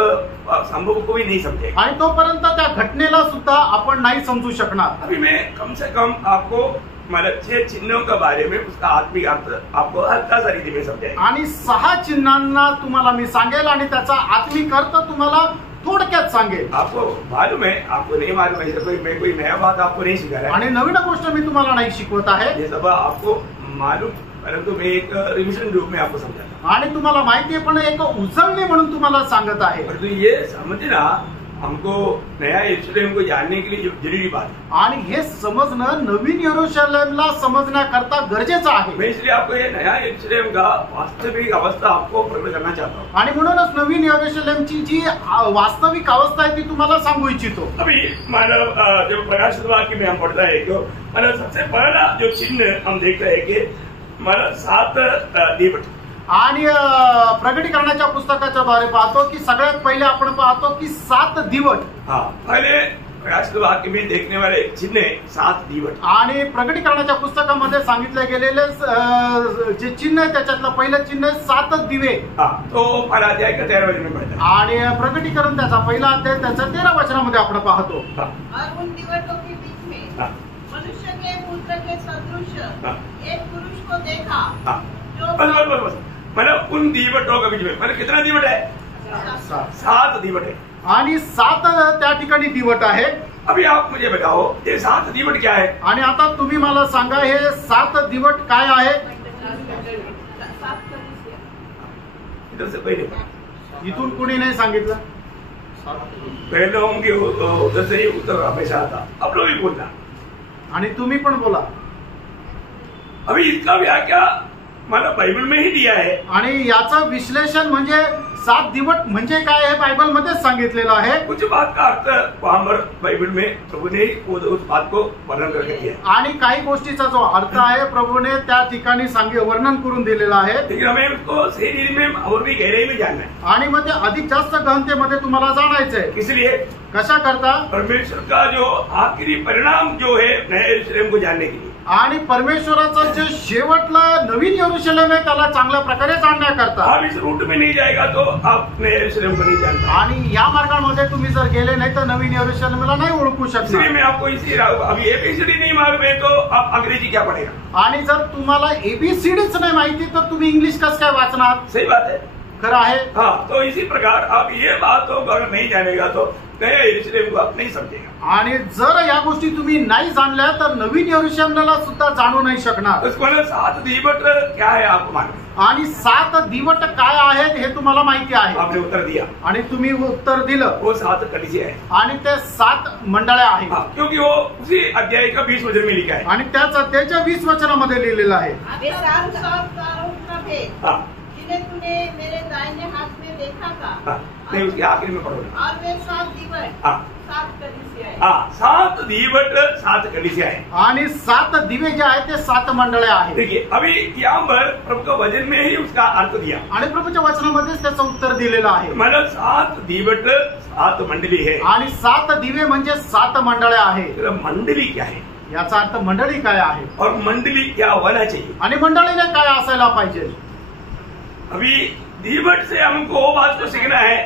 संभव को भी नहीं समझेगा, आणि तोपर्यंत त्या घटनेला सुद्धा आपण नाही समजू शकणार। अभी मैं कम से कम आपको मतलब 6 चिन्हों के बारे में उसका आत्मिक अर्थ आपको हल्का सा रीति में समझाएगा। आणि 6 चिन्हांना तुम्हाला मी सांगेल, आणि त्याचा आत्मिक अर्थ तुम्हाला थोडक्यात सांगेल। आपको मालूम है, आपको नहीं मालूम है, मैं कोई नया बात आपको नहीं सिखा रहा है, आणि नवीन गोष्ट मी तुम्हाला नाही शिकवत आहे, ये सब आपको मालूम, परंतु मैं एक रिविजन रूप में आपको समझाता हूँ। आणि तुम्हाला माहिती आहे, पण एक उजळणी म्हणून तुम्हाला सांगत आहे। परंतु ये समझना हमको नया यरूशलेम को जानने के लिए जरूरी बात है। आणि हे समजणं नवीन यरूशलेमला समजण्याकरता गरजेचं आहे। मैं इसलिए आपको ये नया यरूशलेम का वास्तविक अवस्था आपको प्रकट करना चाहता हूँ। आणि म्हणूनच नवीन यरूशलेमची जी वास्तविक अवस्था आहे ती तुम्हाला सांगू इच्छितो। अभी मानव जब प्रकाशित वाक्य में हम पढ़ता है कि मानव सबसे पहला जो चिन्ह हम देखते हैं कि मानव 7 दीवट, आणि प्रकटीकरणाच्या पुस्तकाच्या द्वारे पाहतो की सगळ्यात पहिले आपण पाहतो की 7 दिवट। हाँ, पहले प्रकाशित वाक्य में देखने वाले एक चिन्ह है 7 दीवट। आणि प्रकटीकरणाच्या पुस्तकामध्ये सांगितले गेलेले जे चिन्ह आहे त्याच्यातलं पहिलं चिन्ह आहे 7 दिवे। हाँ, तो पहला अध्याय का 13 वचन में पढ़ता है। आणि प्रकटीकरण त्याचा पहिला अध्याय त्याच्या 13 वचनामध्ये आपण पाहतो। हाँ, और उन दीवटों के बीच में हाँ, मनुष्य के पुत्र के सदृश हाँ। एक पुरुष को देखा हाँ। जो बस मतलब उन दीवटों के बीच में मतलब कितना दीवट है? 7 दीवट है। आणि 7 त्या ठिकाणी दिवट आहे। अभी आप मुझे बताओ ये 7 दीवट क्या है? आणि आता तुम्ही मला सांगा हे 7 दिवट काय आहे? इधर से पहले इथून कुणी नाही सांगितलं। पहले होंगे उधर से ही उत्तर हमेशा आता, अब लोग भी बोलना। आणि तुम्ही पण बोला। अभी इसका व्याख्या माना बाइबल में ही दिया है। आणि याचं विश्लेषण म्हणजे 7 दिवट म्हणजे काय हे बायबल मध्ये सांगितलेलं आहे। कुछ बात का अर्थ वहां पर बाइबल में प्रभु ने उस बात को वर्णन करके दिया है। आणि काही गोष्टीचा जो अर्थ आहे प्रभूने त्या ठिकाणी वर्णन करून दिलेला आहे। लेकिन हमें उसको सही रीति में और भी गहराई में जानना है। आणि मग ते अधिक जास्त गहनतेमध्ये तुम्हाला जाणायचंय। इसलिए कशा करता? परमेश्वर का जो आखिरी परिणाम जो है नया यरूशलेम को जानने के लिए, आणि परमेश्वराचं जे शेवटला नवीन यरूशलेम आहे त्याला चांगल्या प्रकारे जाणण्याकरता। आप इस रूट में नहीं जाएगा तो आप नया यरूशलेम को नहीं जानते। आणि या मार्गामध्ये तुम्ही जर गेले नाही तर नवीन यरूशलेमला नाही ओळखू इसलिए शकणार। मैं आपको इसी अभी एबीसीडी नहीं मालूम है तो आप अंग्रेजी क्या पढ़ेगा? आणि जर तुम्हाला एबीसीडीच नाही माहिती तर तुम्ही इंग्लिश कसं काय वाचणार? सही बात है। खरं आहे। हाँ, तो इसी प्रकार आप ये बात को अगर नहीं जानेगा तो नया यरूशलेम को आप नहीं समझेगा। आणि जर या गोष्टी तुम्ही नाही जाणल्या तर नवीन यरूशलेमला सुद्धा जाणू नाही शकणार। उसको 7 दीवट क्या है आपको मालूम है? आणि 7 दिवट काय आहेत हे तुम्हाला माहिती आहे। आपने उत्तर दिया, आणि तुम्ही उत्तर दिलं। वो 7 कलीसिया है। आणि ते 7 मंडळ्या आहेत। हाँ, क्योंकि वो उसी अध्याय का 20 वचन में लिखा है। आणि त्याच अध्यायाच्या 20 वचनामध्ये लिहिलेलं आहे। वे 7 तारों का भेद हाँ, जिन्हें तूने मेरे दाहिने हाथ में देखा था। हाँ, नहीं उसके आखिरी में पढ़ोगे। और वे 7 दीवट हाँ, 7 कलीसिया है। हाँ, 7 दीवट 7 कलीसिया है। आणि 7 दिवे जे आहेत ते 7 मंडळ्या आहेत। देखिए अभी यहाँ पर प्रभु का वचन में ही उसका अर्थ दिया। आणि प्रभूच्या वचनामध्येच त्याचं उत्तर दिलेलं आहे। मतलब 7 दीवट 7 मंडली है। आणि 7 दिवे म्हणजे 7 मंडळ्या आहेत। तो मंडली क्या है याचा अर्थ मंडळी काय आहे और मंडली क्या होना चाहिए? आणि मंडळीने काय असायला पाहिजे। अभी दीवट से हमको वो बात को सीखना है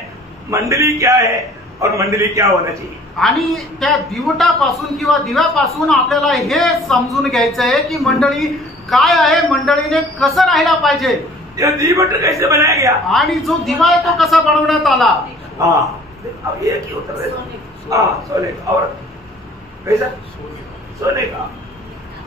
मंडली क्या है और मंडली क्या होना चाहिए। आणि त्या दिवटापासून किंवा दिव्यापासून आपल्याला हे समजून घ्यायचं आहे की मंडळी काय आहे, मंडळीने कसं राहायला पाहिजे। ये दीवट कैसे बनाया गया? आणि जो दिवा आहे तो कसा बनवण्यात आला। हाँ, अब ये क्यों उत्तर है? हाँ, सोने का। और कैसा? सोने का।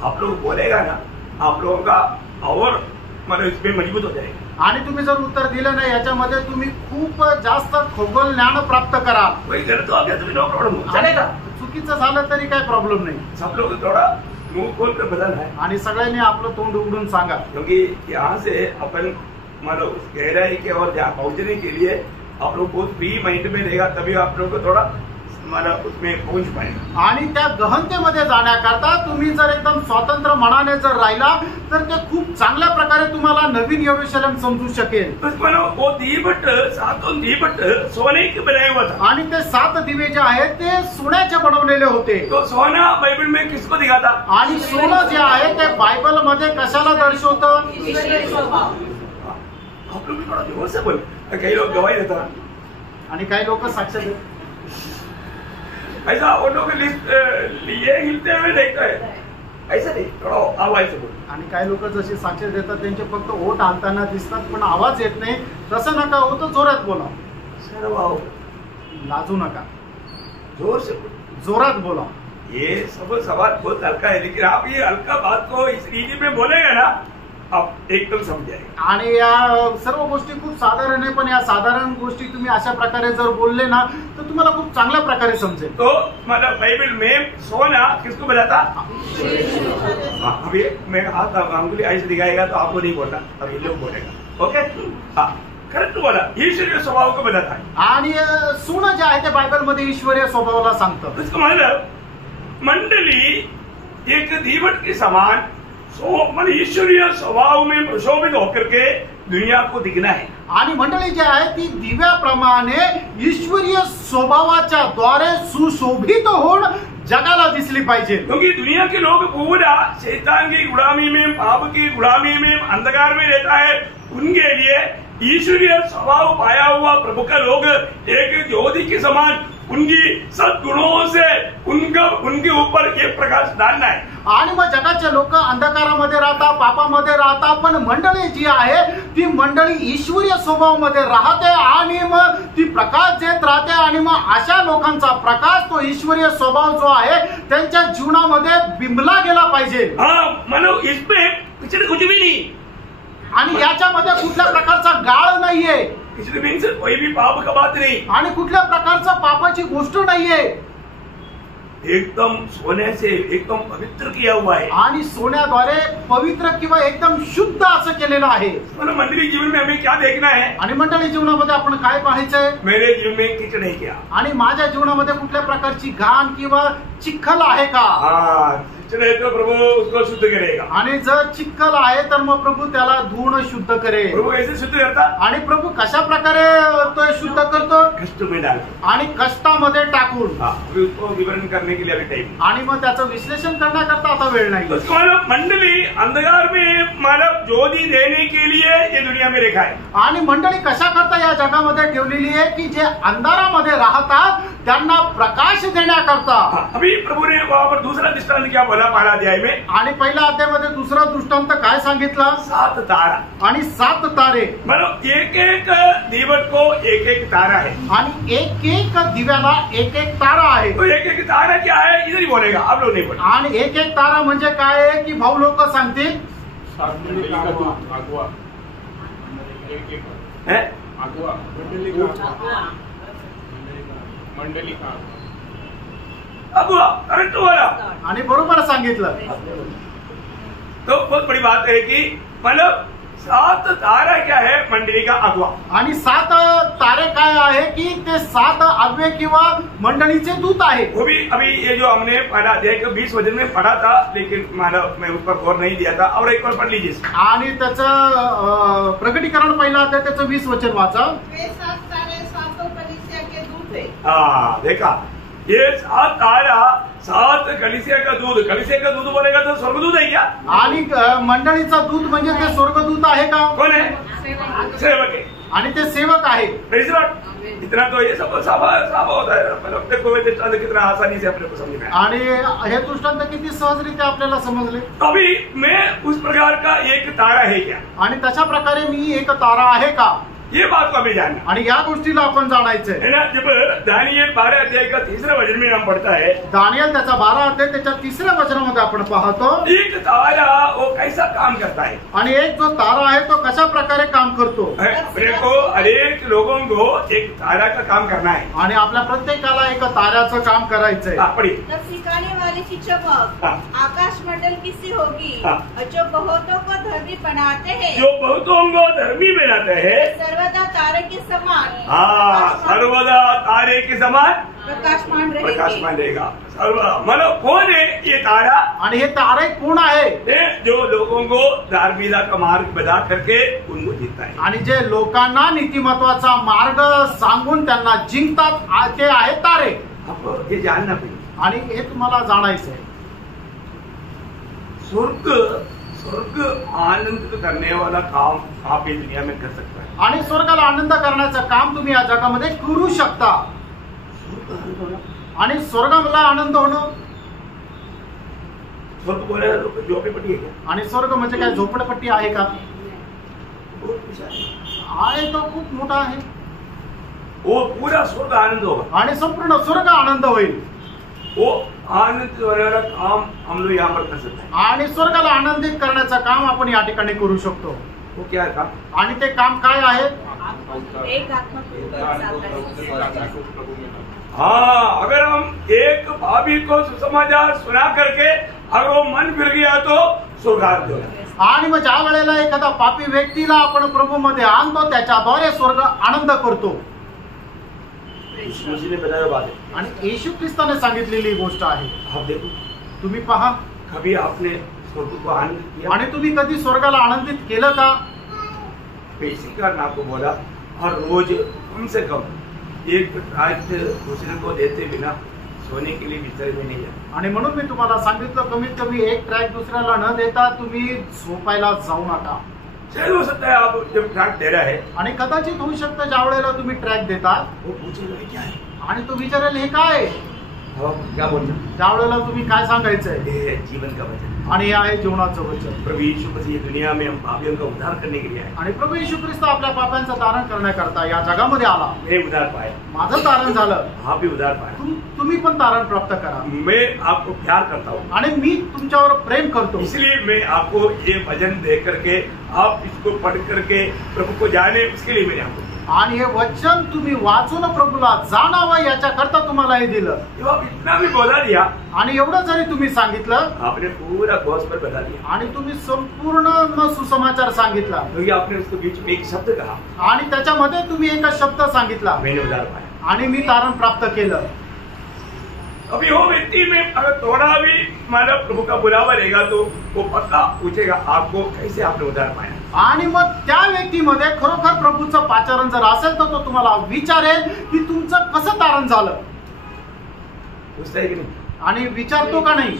आप लोग बोलेगा ना, आप लोगों का और मतलब इसमें मजबूत हो जाएगा। आणि तुम्ही जर उत्तर दिलं नाही याच्यामध्ये तुम्ही खूप जास्त खगोल ज्ञान प्राप्त कराल। वही गलत तो आ गया तो नो प्रॉब्लम, चलेगा। चुकीचं झालं तरी काही प्रॉब्लेम नाही। सब लोग थोड़ा मुंह खोल कर बदलना है, आणि सगळ्यांनी आपलं तोंड उघडून सांगा। क्योंकि यहाँ से अपन मतलब उस गहराई के और जहाँ पहुँचने के लिए आप लोग बहुत फ्री माइंड में रहेगा, तभी आप लोग को थोड़ा मतलब उसमें पहुंच पाएगा। आणि त्या गहनतेमध्ये जाण्याकरता तुम्ही जर एकदम स्वतंत्र मनाने जर राहिला तर ते खूप चांगल्या प्रकारे तुम्हाला नवीन यरूशलेम समजू शकेल। वो दीवट 7 दीवट सोने के बनाया हुआ था। आणि ते 7 दिवे जे आहेत ते सोन्याचे बनवलेले होते। तो सोना बाइबल में किसको दिखाता? आणि सोनं जे आहे ते बायबल मध्ये कशाला दर्शवतं? ईश्वरीय स्वभाव। आप लोग भी थोड़ा जोर से बोले, कई लोग गवाही देता। आणि काही लोक साक्ष देतात। ऐसा वो लोग लिस्ट ये हिलते हुए देखता है, ऐसा नहीं, थोड़ा आवाज से बोल। आणि काही लोक जशी साक्ष देतात त्यांचे फक्त ओठ हालताना दिसतात पण आवाज येत नाही। तसं नका हो, तो जोरात बोला। शर्माओ, लाजू नका, जोर से बोल, जोरात बोला। ये सब सवाल बहुत हल्का है, लेकिन आप ये हल्का बात को इस रीति में बोलेगा ना आप एकदम समझ जाएंगे। आणि या सर्व गोष्टी खूप साधारण आहे, पण या साधारण गोष्टी तुम्ही अशा प्रकारे जर बोलले ना तर तुम्हाला खूप चांगल्या प्रकारे समजेल। तो मतलब बाइबल में सोना किसको बताता? हाँ, अभी मैं हाथ अंगुली ऐसे दिखाएगा तो आपको नहीं बोलना, अभी लोग बोलेगा। ओके, हाँ खरंच बोला, ईश्वरीय स्वभाव को बताता है। आणि सोनं जे आहे ते बायबलमध्ये ईश्वरीय स्वभावाला सांगतं। इसका मतलब मंडली एक दीवट के समान मतलब ईश्वरीय स्वभाव में प्रशोभित होकर के दुनिया को दिखना है। आणि मंडळी जी आहे ती दिव्याप्रमाणे ईश्वरीय स्वभावाच्या द्वारे सुशोभित होऊन जगाला दिसली पाहिजे। क्योंकि दुनिया के लोग पूरा शैतान की गुलामी में, पाप की गुलामी में, अंधकार में रहता है। उनके लिए ईश्वरीय स्वभाव पाया हुआ प्रभु का लोग एक ज्योति के समान उनकी सद्गुणों से उनके ऊपर एक प्रकाश डालना है। आणि मग जगाचे लोक अंधकारामध्ये राहतात, पापामध्ये राहतात, पण मंडळी जी आहे ती मंडळी ईश्वरीय स्वभावामध्ये राहते आणि मग ती प्रकाश देत राहते आणि मग अशा लोकांचा प्रकाश तो ईश्वरीय स्वभाव जो आहे त्यांच्या जीवनामध्ये बिंबला गेला पाहिजे। हाँ, मानो इसमें पिछले कुछ भी नहीं, आणि याच्यामध्ये कुठल्या प्रकारचा गाळ नाहीये, पिछले मीन्स कोई भी पाप का बात नहीं, आणि कुठल्या प्रकारचा पापाची गोष्ट नाहीये, एकदम सोने से एकदम पवित्र किया हुआ है आणि सोन्याद्वारे पवित्र किंवा एकदम शुद्ध असं केलेलं आहे। मतलब मंडली जीवन में हमें क्या देखना है? आणि मंडळी जीवनामध्ये आपण काय पाहायचंय? मेरे जीवन में कीचड़ है क्या? आणि माझ्या जीवनामध्ये कुठल्या प्रकारची घाण किंवा चिखल आहे का? हाँ, कीचड़ है तो प्रभु उसको शुद्ध करेगा। आणि जर चिखल आहे तर मग प्रभू त्याला धुवून शुद्ध करेल। प्रभु कैसे शुद्ध करता? आणि प्रभू कशा प्रकारे तो शुद्ध करतो? कष्ट में डालता। आणि कष्टामध्ये टाकून। हाँ, अभी उसको विवरण करने के लिए अभी टाइम। आणि मग त्याचं विश्लेषण करण्याकरता आता वेळ नाही। उसको मतलब मंडली अंधकार में मानव ज्योति देने के लिए ये दुनिया में रेखा है। आणि मंडळी कशा करता या जगामध्ये ठेवलेली आहे की जे अंधारामध्ये राहतात त्यांना प्रकाश देण्याकरता। हाँ, अभी प्रभु ने वहाँ पर दूसरा दृष्टांत क्या बोला पहला अध्याय में? आणि पहिल्या अध्यायामध्ये दुसरा दृष्टांत काय सांगितला? 7 तारा आणि 7 तारे। मतलब एक एक दीवट को एक एक तारा है आणि एक एक दिव्याला एक एक तारा आहे। तो एक एक तारा क्या है इधर ही बोलेगा, आप लोग नहीं बोले। आणि एक एक तारा म्हणजे काय आहे की भाऊ लोक सांगतील है? अगुआ करेक्ट बोला। आणि बरोबर सांगितलं। तो बहुत बड़ी बात है कि मतलब 7 तारा क्या है? मंडली का अगुआ। आणि 7 तारे काय आहे की ते 7 अव्वे किंवा मंडळीचे दूत आहे। वो भी अभी ये जो हमने पढ़ा अध्याय के 20 वचन में पढ़ा था, लेकिन मानव मैं उस पर गौर नहीं दिया था। और एक बार पढ़ लीजिए। आणि त्याचं प्रकटीकरण पहिलं अध्याय त्याचं 20 वचन वाचा। वे 7 तारे सातों कलीसिया के दूत है। हाँ, देखा, ये 7 तारा 7 कलीसिया का दूध बोलेगा तो स्वर्गदूत है क्या? आणि मंडळीचा दूत म्हणजे ते स्वर्गदूत आहे का? कौन है? सेवक है। आणि ते सेवक आहे। Praise the Lord। इतना तो ये सब साफ होता है, मतलब देखो ये दृष्टांत कितना आसानी से अपने को समझ में आया। आणि हे दृष्टांत किती सहजरित्या आपल्याला समजले। अभी मैं उस प्रकार का एक तारा है क्या? आणि तशा प्रकारे मी एक तारा आहे का? ये बात को हमें जानना आणि या गोष्टीला आपण जाणायचंय है ना। जब दानिएल 12 अध्याय का 3रा वचन में हम पढ़ता है, दानिएल त्याचा 12 अध्याय त्याच्या 3ऱ्या वचनामध्ये आपण पाहतो एक तारा वो कैसा काम करता है। आणि एक जो तारा आहे तो कशा प्रकारे काम करतो। अपने को अनेक लोगों को एक तारा का काम करना है आणि आपल्या प्रत्येकाला एक ताऱ्याचं काम करायचंय। पढ़िए। तब सिखाने वाले की चमक हाँ। आकाश मंडल की सी होगी हाँ। और जो बहुतों को धर्मी बनाते हैं जो बहुतों को धर्मी बनाते हैं, सर्वदा तारे के समान हाँ, सर्वदा तारे के समान प्रकाशमान प्रकाशमान रहेंगे। रहेगा। मतलब कौन है ये तारा? आणि हे तारे कोण आहे? ये जो लोगों को धार्मिकता का मार्ग बता करके उनको जीतता है। आणि जे लोकांना नीतिमत्वाचा मार्ग सांगून त्यांना जिंकतात ते आहे तारे। आपको ये जानना पड़ेगा। आणि हे तुम्हाला जाणायचंय। स्वर्ग आनंद करने वाला काम आप इस दुनिया में कर सकते हैं। आणि स्वर्गाला आनंद करण्याचं काम तुम्ही या जगामध्ये करू शकता। आणि स्वर्गाला आनंद होणं, स्वर्ग बोले तो झोपड़पट्टी है क्या? आणि स्वर्ग म्हणजे काय झोपडपट्टी आहे का? बहुत विशाल है। आहे तो खूप मोठा आहे। वो पूरा स्वर्ग आनंद होगा। आणि संपूर्ण स्वर्ग आनंद होईल। वो आनंद वाला काम हम लोग यहाँ पर कर सकते हैं। आणि स्वर्गाला आनंदित करण्याचं काम आपण या ठिकाणी करू शकतो। वो क्या है काम? आणि ते काम काय आहे? एक आत्मा हाँ, अगर हम एक भाभी को सुसमाचार सुना करके अगर वो मन फिर गया तो स्वर्गार्थ होगा। आणि मग ज्या वेळेला एखादा पापी व्यक्तीला आपण प्रभूमध्ये आणतो त्याच्याद्वारे स्वर्ग आनंद करतो। यीशु मसीह ने बताया बात है। आणि येशू ख्रिस्ताने सांगितलेली गोष्ट आहे। आप देखो, तुम्ही पहा, कभी आपने स्वर्ग को आनंद किया? आणि तुम्ही कधी स्वर्गाला आनंदित केलं का? इसी कारण आपको बोला हर रोज कम से कम एक रात दूसरे को देते बिना सोने के लिए बिस्तर में नहीं जाए। आणि म्हणून मी तुम्हाला सांगितलं कमीत कमी एक ट्रॅक दुसऱ्याला न देता तुम्ही झोपायला जाऊ नका। शायद हो सकता है आप जब ट्रैक दे रहा है आणि कदाचित होऊ शकतं ज्या वेळेला तुम्ही ट्रॅक देता वो पूछेगा क्या है, आणि तो विचारेल हे काय? क्या बोलना? त्यावेळेला तुम्ही काय सांगायचंय? ये है जीवन का वचन, आणि हे आहे जीवनाचं वचन। प्रभु यीशु मसीह दुनिया में हम पापियों का उद्धार करने के लिए आए। आणि प्रभू येशू ख्रिस्त आपल्या पापांचं तारण करण्याकरता या जगामध्ये आला। मैं उद्धार पाया, माझं तारण झालं, आप भी उद्धार पाया। तुम्ही पण तारण प्राप्त करा। मैं आपको प्यार करता हूँ, आणि मी तुमच्यावर प्रेम करतो, इसलिए मैं आपको ये भजन दे करके आप इसको पढ़ करके प्रभु को जाने उसके लिए मैंने आपको दिया। आणि हे वचन तुम्ही वाचून प्रभूला जाणावं याच्याकरता तुम्हाला हे दिलं। जब आप इतना भी बोला दिया, आणि एवढं जरी तुम्ही सांगितलं आपने पूरा गॉस्पेल बता दिया, आणि तुम्ही संपूर्ण सुसमाचार सांगितला, क्योंकि आपने उसके बीच में एक शब्द कहा, आणि त्याच्यामध्ये तुम्ही एक शब्द सांगितला, मैंने उद्धार पाया। आणि मी तारण प्राप्त केलं। अभी वो व्यक्ति में अगर थोड़ा भी हमारा प्रभु का बुलावा रहेगा तो वो पक्का पूछेगा आपको कैसे आपने उद्धार पाया। आणि मग त्या व्यक्तीमध्ये खरोखर प्रभूचं पाचारण जर असेल तर तो तुम्हाला विचारेल की तुमचं कसं तारण झालं। पूछता है कि नहीं? आणि विचारतो का नाही?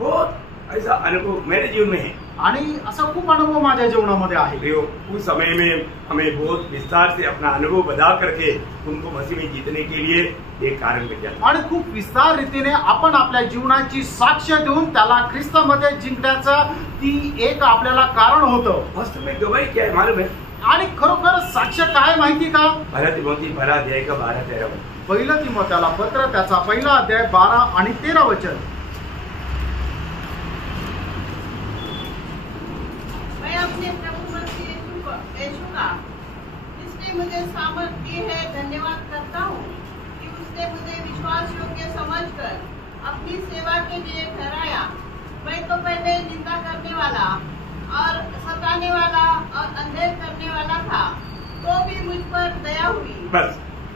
बहुत ऐसा अनुभव मेरे जीवन में है। आणि असा खूप अनुभव माझ्या जीवनामध्ये आहे। प्रियो, उस समय में हमें बहुत विस्तार से अपना अनुभव बता करके उनको मसीह में जीतने के लिए एक कारण मिल जाता है। आणि खूप विस्तार रीतीने आपण आपल्या जीवनाची साक्ष देऊन त्याला ख्रिस्तामध्ये जिंकण्याचं ती एक आपल्याला कारण होतं। वास्तव में गवाही क्या है मालूम है? आणि खरोखर साक्ष काय माहिती का? भला तिमोथी भला अध्याय का 12-13 वचन। पहिलं तिमोथेला पत्र त्याचा पहिला अध्याय 12 आणि 13 वचन। मैं अपने प्रभु मसीह यीशु का जिसने मुझे सामर्थ दी है धन्यवाद करता हूँ कि उसने मुझे विश्वास योग्य समझकर अपनी सेवा के लिए ठहराया। मैं तो पहले निंदा करने वाला और सताने वाला और अंधेर करने वाला था, तो भी मुझ पर दया हुई। बस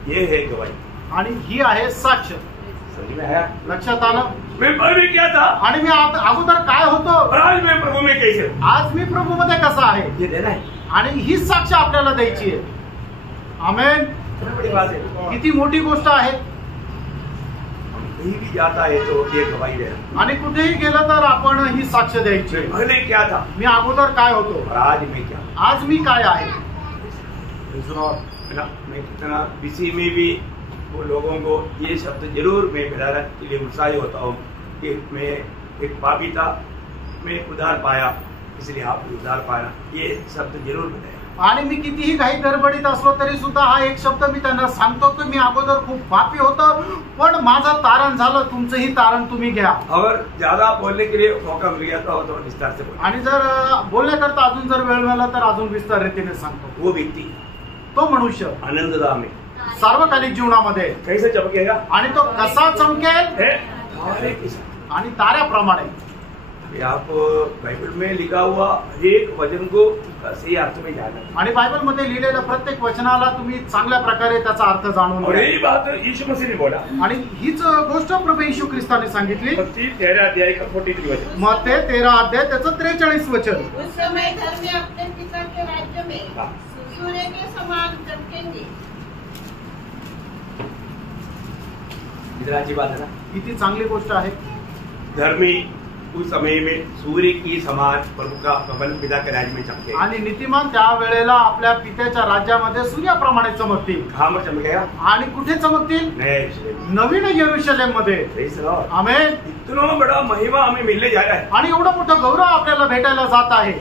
ये है गवाही। आणि ही आहे साक्ष। समझ में आया? लक्षात आलं? मैं पहले क्या था आणि मी अगोदर काय होतो, और आज मैं प्रभु में कैसे हूँ, आज मी प्रभूमध्ये कसा आहे, ये देना है। आणि ही साक्ष आपल्याला द्यायची आहे। आमेन। कितनी बड़ी बात है। किती मोठी गोष्ट आहे। कहीं भी जाता है तो ये गवाही देना। आणि कुठेही गेलं तर आपण ही साक्ष द्यायची। पहले क्या था मी अगोदर काय होतो, और आज मैं क्या, आज मी काय आहे। है ना? मैं कितना किसी में भी वो लोगों को ये शब्द जरूर मैं बताने के लिए उत्साही होता हूँ कि मैं एक पापी था, मैं उद्धार पाया, इसलिए आप भी उद्धार पाया, ये शब्द जरूर बताया। आणि मी कितीही घाई गडबडीत असलो तरी सुद्धा हा एक शब्द मी त्यांना सांगतो की मी अगोदर खूप पापी होतो, पण माझं तारण झालं, तुमचंही तारण तुम्ही घ्या। अगर ज्यादा बोलने के लिए मौका मिल गया तो थोड़ा विस्तार से बोला। आणि जर बोलण्याकरता अजून जर वेळ मिळाला तर अजून विस्तार रीतीने सांगतो। वो व्यक्ति तो मनुष्य आनंददा में सार्वकालिक जीवनामध्ये कैसे चमकेगा? आणि तो कसा चमकेल? तारे के साथ। आणि ताऱ्याप्रमाणे। अभी आप बाइबल में लिखा हुआ एक वचन को सही अर्थ में जाना, आणि बायबल मध्ये लिहिलेल्या प्रत्येक वचनाला तुम्ही चांगल्या प्रकारे त्याचा अर्थ जाणून और घ्या। यही बात यीशु मसीह ने बोला। आणि हीच गोष्ट प्रभू येशू ख्रिस्ताने सांगितली। मत्ती 13 अध्याय का 43 वचन। मत्ते 13 अध्याय त्याचं 43 वचन। उस समय घर में अपने पिता के राज्य में हाँ। सूर्य के समान चमकेंगे। इतना अच्छी बात है ना? किती चांगली गोष्ट आहे। धर्मी उस समय में सूर्य की समान प्रभु का प्रबल पिता के राज्य में चमके। आणि नीतिमान त्या वेळेला आपल्या पित्याच्या राज्यामध्ये सूर्याप्रमाणे चमकतील। कहाँ पर चमकेगा? आणि कुठे चमकतील? नए यरूशलेम। नवीन यरूशलेम मध्ये। Praise the lord. आमेन। इतना बड़ा महिमा हमें मिलने जा रहा है, आणि एवढा मोठा गौरव आपल्याला भेटायला जात आहे।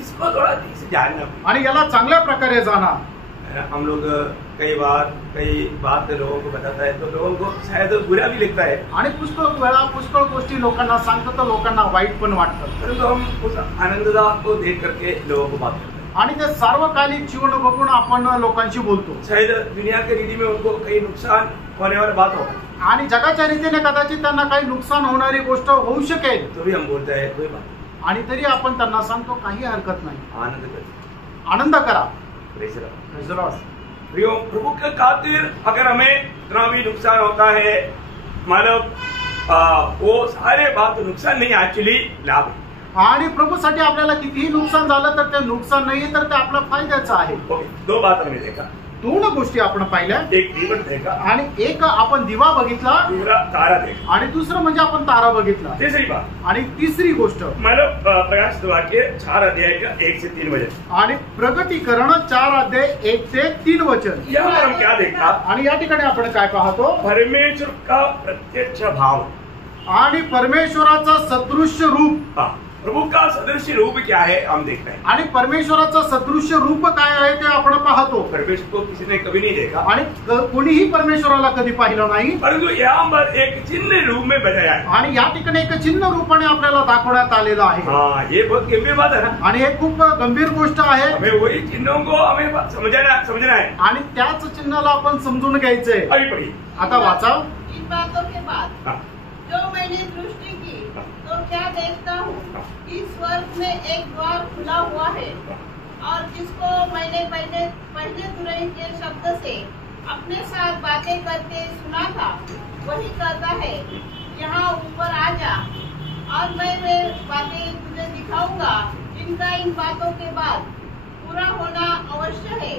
इसको थोड़ा ठीक से जानना। आणि याला चांगल्या प्रकारे जाणा। हम लोग कई बार कई बात लोगों को बताता है तो लोगों को शायद बुरा भी लगता है, आणि पुष्कळ वेळा पुष्कळ गोष्टी लोकांना सांगतो तर लोकांना वाईट पण वाटतं. परंतु हम उस आनंददा को देख करके लोगों को बात करते हैं. आणि ते सार्वकालिक जीवन बघून आपण लोकांशी बोलतो. शायद दुनिया के रीति में उनको कई नुकसान होने वाली बात हो, आणि जगाच्या रीतीने कदाचित त्यांना काही नुकसान होणारी गोष्ट होऊ शकेल, तो भी हम बोलते हैं कोई बात आणि तरी आपण त्यांना सांगतो काही हरकत नाही, नहीं, आनंद करें. आनंद करा. Praise the Lord. Praise the Lord. प्रियो, प्रभु के खातिर अगर हमें इतना भी नुकसान होता है, मतलब वो सारे बात नुकसान नहीं, एक्चुअली लाभ है. आणि प्रभूसाठी आपल्याला कितीही नुकसान झालं तर ते नुकसान नाही तर ते आपल्या फायद्याचं आहे. ओके, दो बात हमने देखा, दोन गोष्टी आपण पाहिल्या, एक दीपक देखा आणि एक आपण दिवा बघितला, दूसरा तारा देखा, आणि दुसरं म्हणजे आपण तारा बघितला. तीसरी बात आणि तिसरी गोष्ट मतलब प्रकाशित वाक्य 4 अध्याय का 1 से 3 वचन. आणि प्रगटीकरण 4 अध्याय 1 ते 3 वचन. यहाँ पर हम क्या देखा, आणि या ठिकाणी आपण काय पाहतो, परमेश्वर का प्रत्यक्ष भाव. आणि परमेश्वराचा सदृश्य रूप. हाँ, प्रभु का सदृश रूप क्या है हम देखते हैं. आणि परमेश्वराचं सदृश्य रूप काय आहे ते आपण पाहतो. परमेश्वर को किसी ने कभी नहीं देखा, आणि कोणीही परमेश्वराला कधी पाहिलं नाही, परंतु यहाँ पर एक चिन्ह रूप में बताया है. आणि या ठिकाणी एक चिन्ह रूपाने आपल्याला दाखवण्यात आलेलं आहे. हाँ, ये बहुत गंभीर बात है ना. आणि हे खूप गंभीर गोष्ट आहे, हमें वही चिन्हों को हमें समझना है. आणि त्याच चिन्हाला आपण समजून घ्यायचंय. अभी पढ़िए. आता वाचा. इन बातों के बाद हाँ, जो मैंने दृष्टि की तो क्या देखता हूँ कि स्वर्ग में एक द्वार खुला हुआ है, और जिसको मैंने पहले तुरई के शब्द से अपने साथ बातें करते सुना था वही कहता है, यहाँ ऊपर आ जा और मैं वे बातें तुझे दिखाऊंगा जिनका इन बातों के बाद पूरा होना अवश्य है.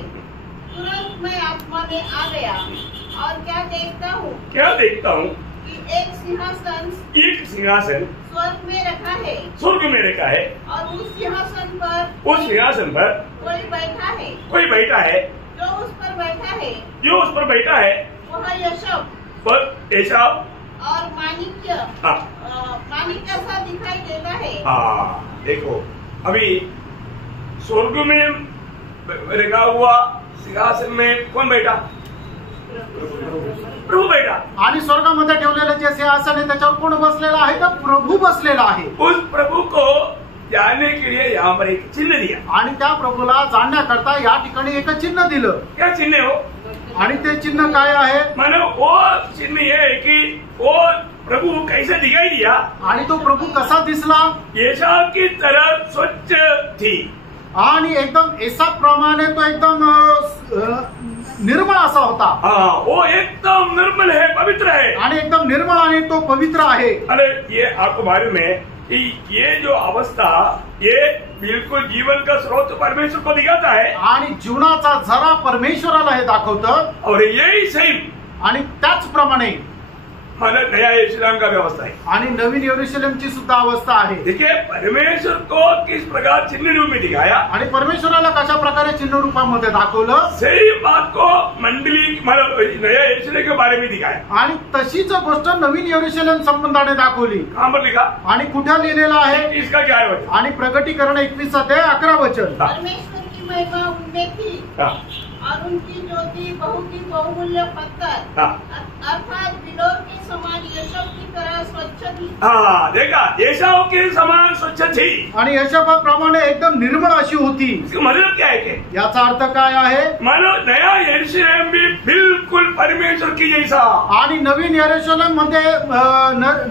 तुरंत मैं आत्मा में आ गया और क्या देखता हूँ कि एक सिंहासन स्वर्ग में रखा है, स्वर्ग में रखा है, और उस सिंहासन पर कोई बैठा है, जो उस पर बैठा है वह यशब और माणिक्य सा दिखाई देता है. हाँ, देखो अभी स्वर्ग में रखा हुआ सिंहासन में कौन बैठा, प्रभु बैठा. आणि स्वर्गामध्ये ठेवलेलं जे सिंहासन आहे त्याच्यावर कोण बसलेला आहे तर प्रभू बसलेला आहे. उस प्रभु को जानने के लिए यहाँ पर एक चिन्ह दिया. आणि त्या प्रभूला जाणण्याकरता या ठिकाणी एक चिन्ह दिलं. क्या चिन्ह हो, आणि ते चिन्ह काय आहे, मानो वो चिन्ह ये है कि वो प्रभु कैसे दिखाई दिया, आणि तो प्रभू कसा दिसला, एसाव की तरह स्वच्छ थी. आणि एकदम एसाप्रमाणे तो एकदम निर्मळ असा होता. हाँ, वो एकदम निर्मल है, पवित्र है. आणि एकदम निर्मळ आणि तो पवित्र आहे. अरे ये आपको मालूम है कि ये जो अवस्था ये बिल्कुल जीवन का स्रोत परमेश्वर को दिखाता है, आणि जीवनाचा झरा परमेश्वराला हे दाखवतं. और यही सेम आणि त्याचप्रमाणे मतलब नया यरूशलेम का व्यवस्था है. आणि नवीन यरूशलेमची सुद्धा अवस्था आहे. देखिए परमेश्वर को किस प्रकार चिन्ह रूप में दिखाया, आणि परमेश्वराला कशा प्रकारे चिन्ह रूपामध्ये दाखवलं, सेम बात को मंडली मतलब नया यरूशलेम के बारे में दिखाया. आणि तशीच गोष्ट नवीन यरूशलेम संबंधाने दाखवली. कहाँ पर लिखा, आणि कुठे लिहिलेलं आहे, इसका क्या है वचन, आणि प्रगटीकरण 21 अध्याय 11 वचन. परमेश्वर की महिमा उनमें थी, और उनकी ज्योति बहुत ही बहुमूल्य पत्थर अर्थात बिलोर के समान यशब की तरह स्वच्छ थी. हाँ, देखा, एसाव के समान स्वच्छ थी. आणि यशबाप्रमाणे एकदम निर्मळ अशी होती. इसका मतलब क्या है कि याचा अर्थ काय आहे, मानो नया यरूशलेम भी बिल्कुल परमेश्वर की जैसा, आणि नवीन यरूशलेम मध्ये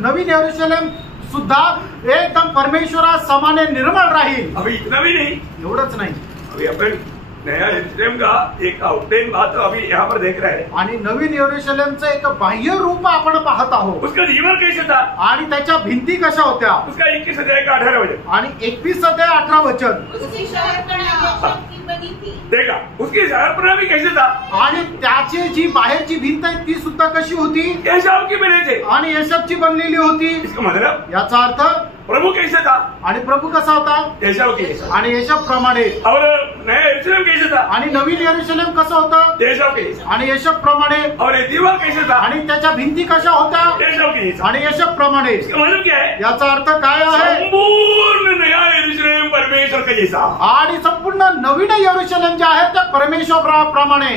नवीन यरूशलेम सुद्धा एकदम परमेश्वरा समाने निर्मळ राहील. अभी इतना भी नहीं, एवढंच नाही, अभी अपन नया यरूशलेम का एक आउटलाइन बात अभी यहाँ पर देख रहे हैं. आणि नवीन यरूशलेमचं एक बाह्य रूप आपण पाहत आहोत. उसका जीवन कैसे था, आणि त्याच्या भिंती कशा होत्या, उसका 21 अध्याय का 18 वचन, आणि 21 अध्याय 18 वचन. उसकी शहरपना यशब की बनी थी. देखा उसकी शहरपना भी कैसे था, आणि त्याची जी बाहेरची भिंत आहे ती सुद्धा कशी होती, एसाव की बने थे. आणि यशबची बनलेली होती. इसका मतलब याचा अर्थ प्रभु कैसे था, आणि प्रभू कसा होता, एसाव की जैसा. आणि यशब प्रमाणे. और नया यरूशलेम कैसे था, आणि नवीन यरूशलेम कसं होतं, एसाव के जैसा. आणि यशब प्रमाणे. और ये दीवार कैसे था, आणि त्याच्या भिंती कशा होत्या, एसाव की जैसा. आणि यशब प्रमाणे. इसका मतलब क्या है, याचा अर्थ काय आहे, संपूर्ण नया यरूशलेम परमेश्वर के जैसा। आणि संपूर्ण नवीन यरूशलेम जे आहे ते परमेश्वराप्रमाणे।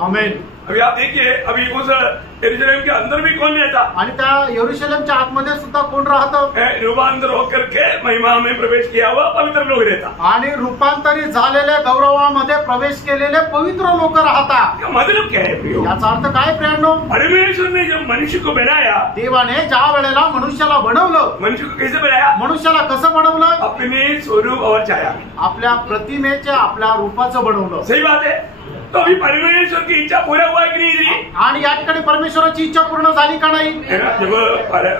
आमेन। अभी आप देखिए, अभी उस यरूशलेम के अंदर भी कौन रहता? आणि त्या यरूशलेमच्या आतमध्ये सुद्धा कोण राहतं? रूपांतर होकर के महिमा में प्रवेश किया हुआ पवित्र लोग रहता। आणि रूपांतरित झालेले गौरवामध्ये प्रवेश केलेले पवित्र लोक राहतात। मतलब क्या है प्रियो? याचा अर्थ काय प्रियांनो? परमेश्वर ने जब मनुष्य को बनाया, देवाने ज्या वेळेला मनुष्याला बनवलं, मनुष्य को कैसे बनाया? मनुष्याला कसं बनवलं? अपने स्वरूप और छाया में, आपल्या प्रतिमेच्या आपल्या रूपाचं बनवलं। सही बात है। तो अभी परमेश्वर की इच्छा पूरा हुआ कि नहीं? आणि या ठिकाणी परमेश्वराची इच्छा पूर्ण झाली का नाही? जब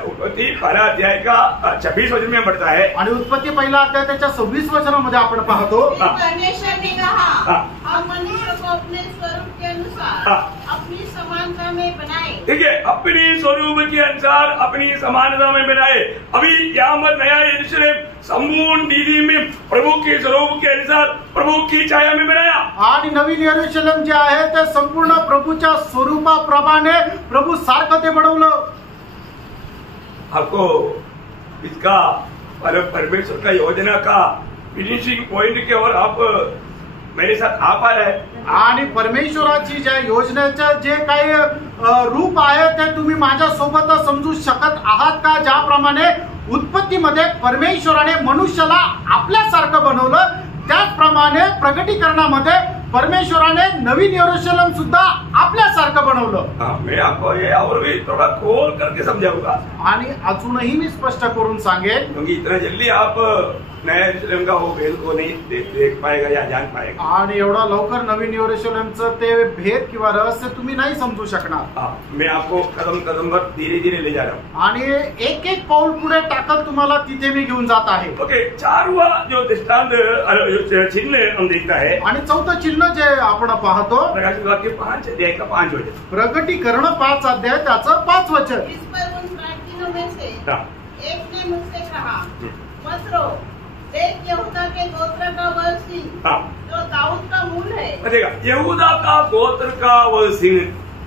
उत्पत्ति पहला अध्याय का 26 वचन में पढ़ता है, आणि उत्पत्ती पहिला अध्याय त्याच्या 26 वचनामध्ये आपण पाहतो, परमेश्वर ने कहा हम मनुष्य को अपने स्वरूप के अनुसार अपनी समानता में बनाए। ठीक है, अपनी स्वरूप के अनुसार अपनी समानता में बनाए। अभी यहाँ पर नया यरूशलेम संपूर्ण नीति में प्रभु के स्वरूप के अनुसार प्रभु की छाया में बनाया। आणि नवीन यरूशलेम जे आहे ते संपूर्ण प्रभूच्या स्वरूपाप्रमाणे प्रभू सारखं ते बनवलं। आपको इसका परमेश्वर का योजना का फिनिशिंग पॉइंट के और आप मेरे साथ आ पा रहे हैं। आणि परमेश्वराची ज्या योजनेचं जे काही रूप आहे ते तुम्ही माझ्या सोबत समजू शकत आहात का? ज्याप्रमाणे उत्पत्तीमध्ये परमेश्वराने मनुष्याला आपल्यासारखं बनवलं, त्याचप्रमाणे प्रगटीकरणामध्ये परमेश्वराने नवीन यरूशलेम सुद्धा आपल्यासारखं बनवलं। मैं आपको ये और भी थोड़ा खोल करके समझाऊंगा, आणि अजूनही मी स्पष्ट करून सांगेन, क्योंकि इतना जल्दी आप नया यरूशलेम का वो भेद को नहीं देख पाएगा या जान पाएगा। आणि एवढा लवकर नवीन यरूशलेमचं ते भेद किंवा रहस्य तुम्ही नाही समजू शकणार। मैं आपको कदम कदम पर धीरे धीरे ले जा रहा हूँ, आणि एक एक पाऊल पुढे टाकत तुम्हाला तिथे मी घेऊन जात आहे। ओके, 4वां जो दृष्टांत चिन्ह हम देखता है, आणि चौथं चिन्ह जे आपण पाहतो, प्रकाशित वाक्य 5 अध्याय का 5 वचन, प्रगटीकरण 5 अध्याय त्याचं 5 वचन। इस पर उन प्राचीनों में से एक ने मुझसे कहा, मत रो, देख यहूदा के गोत्र का वह सिंह जो दाऊद का मूल है। देखा, यहूदा का गोत्र का वह सिंह,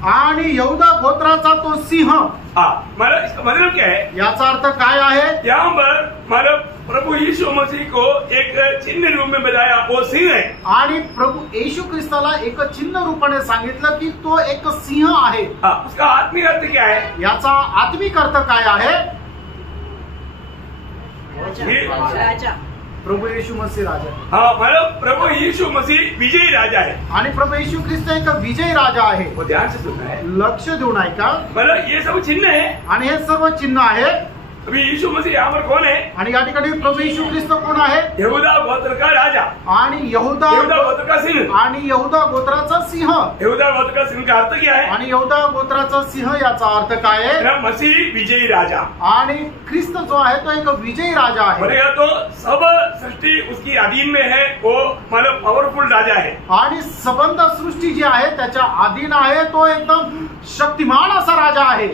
आणि यहूदा गोत्राचा तो सिंह। मतलब इसका मतलब क्या है? याचा अर्थ काय आहे? यहाँ पर मतलब प्रभु यीशु मसीह को एक चिन्ह रूप में बताया, वो सिंह है। आणि प्रभू येशू ख्रिस्ताला एक चिन्ह रूपाने सांगितलं की तो एक सिंह आहे। उसका आत्मिक अर्थ क्या है? याचा आत्मिक अर्थ काय आहे? राजा। प्रभू येशू मसीह राजा। मतलब प्रभु यीशु मसीह विजयी राजा है। आणि प्रभू येशू ख्रिस्त एक विजयी राजा आहे। वो ध्यान से सुनना है, लक्ष देऊन ऐका। मतलब ये सब चिन्ह है, आणि हे सर्व चिन्ह आहे। अभी यीशु मसीह यहाँ पर कौन है? आणि या ठिकाणी प्रभू येशू ख्रिस्त कोण आहे? यहूदा गोत्र का राजा, आणि यहूदा गोत्र का सिंह, आणि यहूदा गोत्राचा सिंह। यहूदा गोत्र का सिंह का अर्थ क्या है? आणि यहूदा गोत्राचा सिंह याचा अर्थ काय आहे? मसीह विजयी राजा। आणि ख्रिस्त जो आहे तो एक विजयी राजा आहे। बोलेगा तो सब सृष्टि उसकी अधीन में है, वो मतलब पावरफुल राजा है। आणि संबंध सृष्टी जी आहे त्याच्या अधीन आहे, तो एकदम शक्तिमान असा राजा आहे।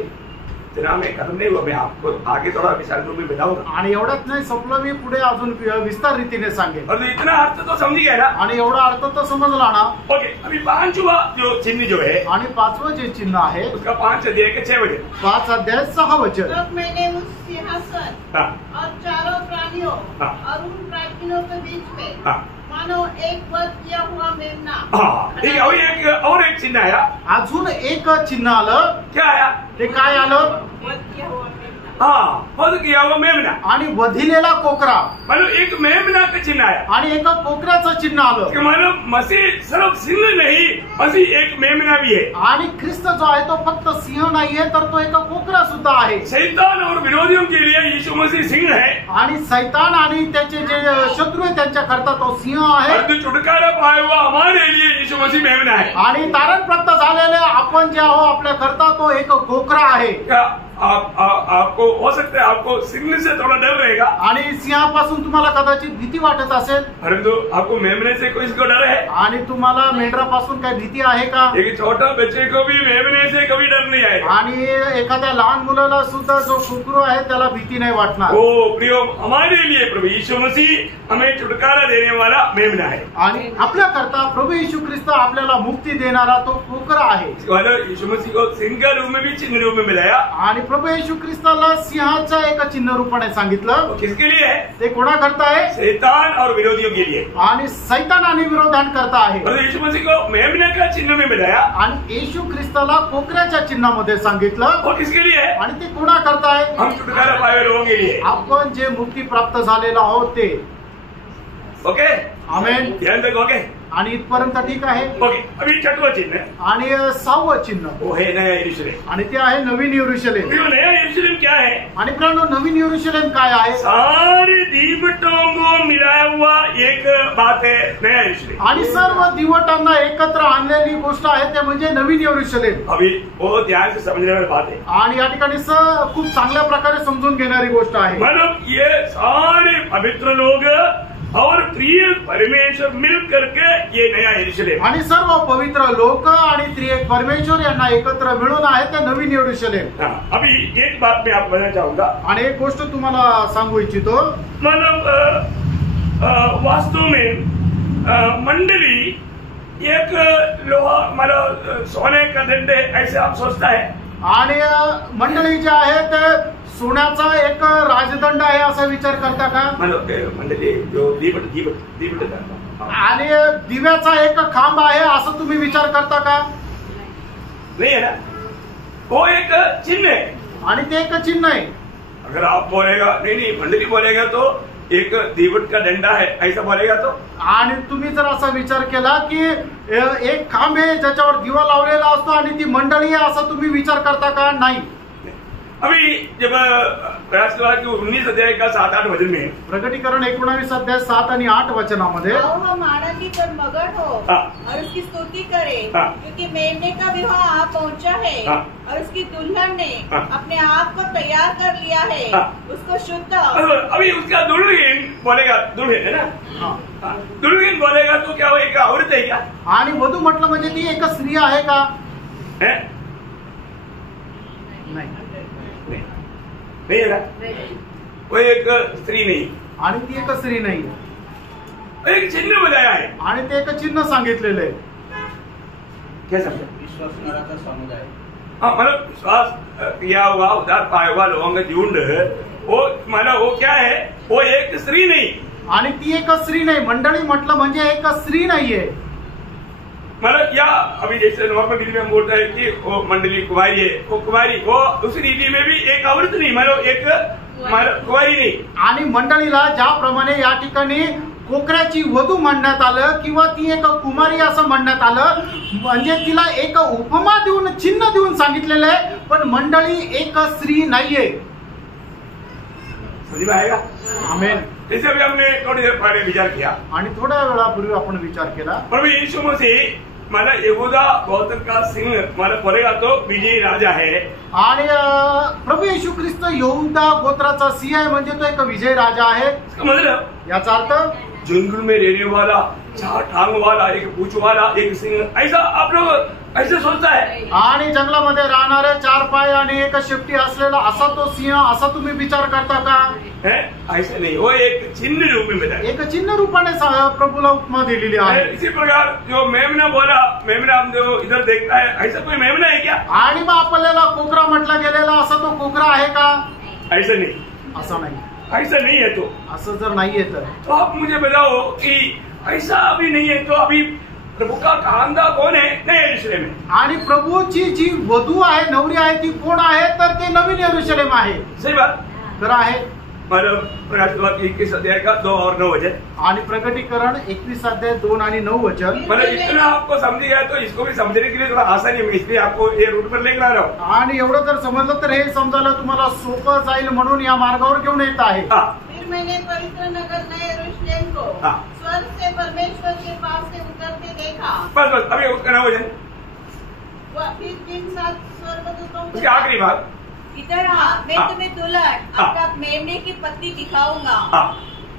तेरा में कदम नहीं हुआ, मैं आपको आगे थोड़ा विशाल रूप में बताऊंगा। आणि एवढंच नाही संपलं, मी पुढे अजून विस्तार रीतीने सांगेन। और इतना अर्थ तो समझ गया ना? आणि एवढा अर्थ तो समजला ना? ओके, अभी 5वां जो चिन्ह जो है, आणि 5वं जे चिन्ह आहे उसका 5 अध्याय के 6 वचन, 5 अध्याय 6 वचन। तब मैंने उस सिंहासन और चारों प्राणियों और उन प्राचीनों के बीच में मानो एक वध किया हुआ मेमना। ठीक है, और एक चिन्ह आया। अजून एक चिन्ह आलं। क्या आया? ते काय आलं? वध किया हुआ मेमना। वध किया हुआ मेमना, आणि वधिलेला कोकरा। मतलब एक मेमना का चिन्ह आया। आणि एक कोकऱ्याचं चिन्ह आलं। मतलब मसीह सिर्फ सिंह नहीं, मसीह एक मेमना भी है। आणि ख्रिस्त जो आहे तो फक्त सिंह नाहीये, तर तो एक कोकरा सुद्धा आहे। शैतान और विरोधियों के लिए यीशु मसीह सिंह है, आणि सैतान आणि त्याचे जे शत्रू आहे त्यांच्या करता तो सिंह आहे। और जो छुटकारा पाया हुआ हमारे लिए यीशु मसीह मेमना है। आणि तारण प्राप्त झालेले आपण जे आहो आपल्या करता तो एक कोकरा आहे। आपको हो सकता है आपको सिंह से थोड़ा डर रहेगा, आणि सिंहापासून तुम्हाला कदाचित भीती वाटत असेल, परंतु आपको मेमने से कोई इसको डर है? आणि तुम्हाला मेंढरापासून काय भीती आहे का? एक छोटा बच्चे को भी मेमने से कभी डर नहीं आएगा। आणि एखाद्या लहान मुलाला सुद्धा जो कुकरू आहे त्याला भीती नाही वाटणार। ओ प्रियो, हमारे लिए प्रभु यीशु मसीह हमें छुटकारा देने वाला मेमना है। आणि आपल्या करता प्रभू येशू ख्रिस्त आपल्याला मुक्ती देणारा तो कोकरा आहे। यीशु मसीह को सिंह के रूप में भी चिन्ह रूप में मिलाया, आणि प्रभू येशू ख्रिस्ताला सिंहाच्या एका चिन्ह रूपाने सांगितलं. वो किसके लिए है? ते कोणाकरता आहे? शैतान और विरोधियों के लिए. आणि सैतान आणि विरोधांकरता आहे. और यीशु मसीह को मेमने का चिन्ह में मिलाया. आणि येशू ख्रिस्ताला कोकऱ्याच्या चिन्हामध्ये सांगितलं. वो किसके लिए है? आणि ते कोणाकरता आहे? हम छुटकारा पाए हुए लोगों के लिए. आपण जे मुक्ती प्राप्त झालेलो आहोत ते. ओके, आमेन. ध्यान तक ओके. आणि इथपर्यंत ठीक आहे. ओके, अभी छठवां चिन्ह आणि 6वं चिन्ह वो है नया यरूशलेम. आणि ते आहे नवीन यरूशलेम. तो नया यरूशलेम क्या है? आणि प्राणो नवीन यरूशलेम काय आहे? सारे दीवटों को मिलाया हुआ एक बात है नया यरूशलेम. आणि सर्व दिवटांना एकत्र आणलेली गोष्ट आहे ते म्हणजे नवीन यरूशलेम. अभी वो ध्यान से समझने वाली बात है. आणि या ठिकाणी खूप चांगल्या प्रकारे समजून घेणारी गोष्ट आहे. मतलब ये सारे पवित्र लोग और प्रिय परमेश्वर मिल करके ये नया यरूशलेम. आणि सर्व पवित्र लोक आणि त्रिएक परमेश्वर यांना एकत्र मिळून आहे ते नवीन यरूशलेम. हाँ, अभी एक बात मैं आपको बताना चाहूंगा. आणि एक गोष्ट तुम्हाला सांगू इच्छितो. मतलब वास्तव में मंडली एक लोहा मतलब सोने का दंड है ऐसे आप सोचता है. आणि मंडळी जे आहे ते सोन्याचा एक राजदंड आहे असा विचार करता का? मंडली जो दीपट आणि दिव्याचा एक खांब आहे असं तुम्ही विचार करता का? नहीं है ना, वो एक चिन्ह है. आणि ते एक चिन्ह आहे. अगर आप बोलेगा नहीं मंडली बोलेगा तो एक दीवट का डंडा है ऐसा बोलेगा तो. आणि तुम्ही जर असा विचार केला की एक खांब आहे ज्याच्यावर दिवा लावलेला असतो आणि ती मंडळी आहे असं तुम्ही विचार करता का? नाही. अभी जब प्रयास हुआ कि 19 अध्याय का 7-8 वचन में प्रकटीकरण 19 अध्याय 7 आणि 8 वचनामध्ये आओ हम आनंदित और मगन हो हाँ. और उसकी स्तुति करें हाँ. क्योंकि मेमने का विवाह आ पहुंचा है हाँ. और उसकी दुल्हन ने हाँ. अपने आप को तैयार कर लिया है. हाँ. उसको शुद्ध अभी उसका दुल्हन बोलेगा, दुल्हन है ना. हा. हाँ, दुल्हन बोलेगा तो क्या वो एक औरत है क्या? आणि वधू म्हटलं म्हणजे ती एक स्त्री आहे का? है? नाही. नहीं है ना, वो एक स्त्री नहीं. आणि ती एक स्त्री नाही. एक चिन्ह बताया है. आणि ते एक चिन्ह सांगितलेलं आहे. क्या समझा? विश्वास करणारा समुदाय. हाँ, मतलब विश्वास किया हुआ उद्धार पाया हुआ लोगों का झुंड वो मतलब वो क्या है? वो एक स्त्री नहीं. आणि ती एक स्त्री नाही. मंडळी म्हटलं म्हणजे एक स्त्री नाहीये. मतलब या अभी जैसे नॉर्मल रीति में हम बोलते हैं कि वो मंडली कुमारी है, वो कुमारी वो उस रीति में भी एक औरत नहीं, मतलब एक कुमारी नहीं. आणि मंडळीला ज्याप्रमाणे या ठिकाणी कोकऱ्याची वधू म्हणण्यात आलं किंवा ती एक कुमारी असं म्हणण्यात आलं म्हणजे तिला एक उपमा देऊन चिन्ह देऊन सांगितलेलं आहे. पण मंडळी एक स्त्री नाहीये. समझ में आएगा? आमेन. जैसे अभी हमने थोड़ी देर पहले विचार किया. आणि थोड्या वेळापूर्वी आपण विचार केला. प्रभु यीशु मसीह माना यहूदा गोत्र का सिंह माना बोलेगा तो विजयी राजा है. आणि प्रभू येशू ख्रिस्त यहूदा गोत्राचा सिंह आहे म्हणजे तो एक विजय राजा आहे. मतलब याचा अर्थ जंगल में रहने वाला, 4 टांग वाला, एक पूंछ वाला, एक सिंह, ऐसा आप लोग ऐसे सोचता है. आणि जंगलामध्ये राहणारे 4 पाय आणि एक शेपटी असलेला असा तो सिंह असा तुम्ही विचार करता का? है ऐसे नहीं, वो एक चिन्ह रूप में बताया. एक चिन्ह रूपाने प्रभूला उपमा दिलेली आहे. इसी प्रकार जो मेमना बोला, मेमना हम जो इधर देखता है ऐसा कोई मेमना है क्या? आणि मग आपल्याला कोकरा म्हटला गेलेला असा तो कोकरा आहे का? ऐसा नहीं, असं नाही. ऐसा नहीं है. तो असं जर नाहीये तो आप मुझे बताओ कि ऐसा अभी नहीं है तो अभी प्रभु का कांदा कौन है? नया यरूशलेम है. आणि प्रभूची जी वधू आहे नवरी आहे ती कोण आहे? तर ते नवीन यरूशलेम आहे. सही बात. खरं आहे. मतलब प्रकाश 21 अध्याय का 2 और 9 वचन. आणि प्रकटीकरण 21 अध्याय 2 आणि 9 वचन. मतलब इतना आपको समझ गया तो इसको भी समझने के लिए थोड़ा आसानी है, इसलिए आपको ये रूट पर लेकर आ रहा हूँ. आणि एवढं जर समजलं तर हे समजायला तुम्हाला सोपं जाईल म्हणून या मार्गावर घेऊन येत आहे. फिर मैंने पवित्र नगर नए यरूशलेम को हाँ. स्वर्ग से परमेश्वर के पास से उतरते देखा. बस अभी उसका 9 वचन, फिर जिन 7 स्वर्गदूतों उसके आखिरी बात. इधर आ, मैं हाँ. तुम्हें दुल्हन हाँ. अपना मेमने की पत्नी दिखाऊंगा. हाँ,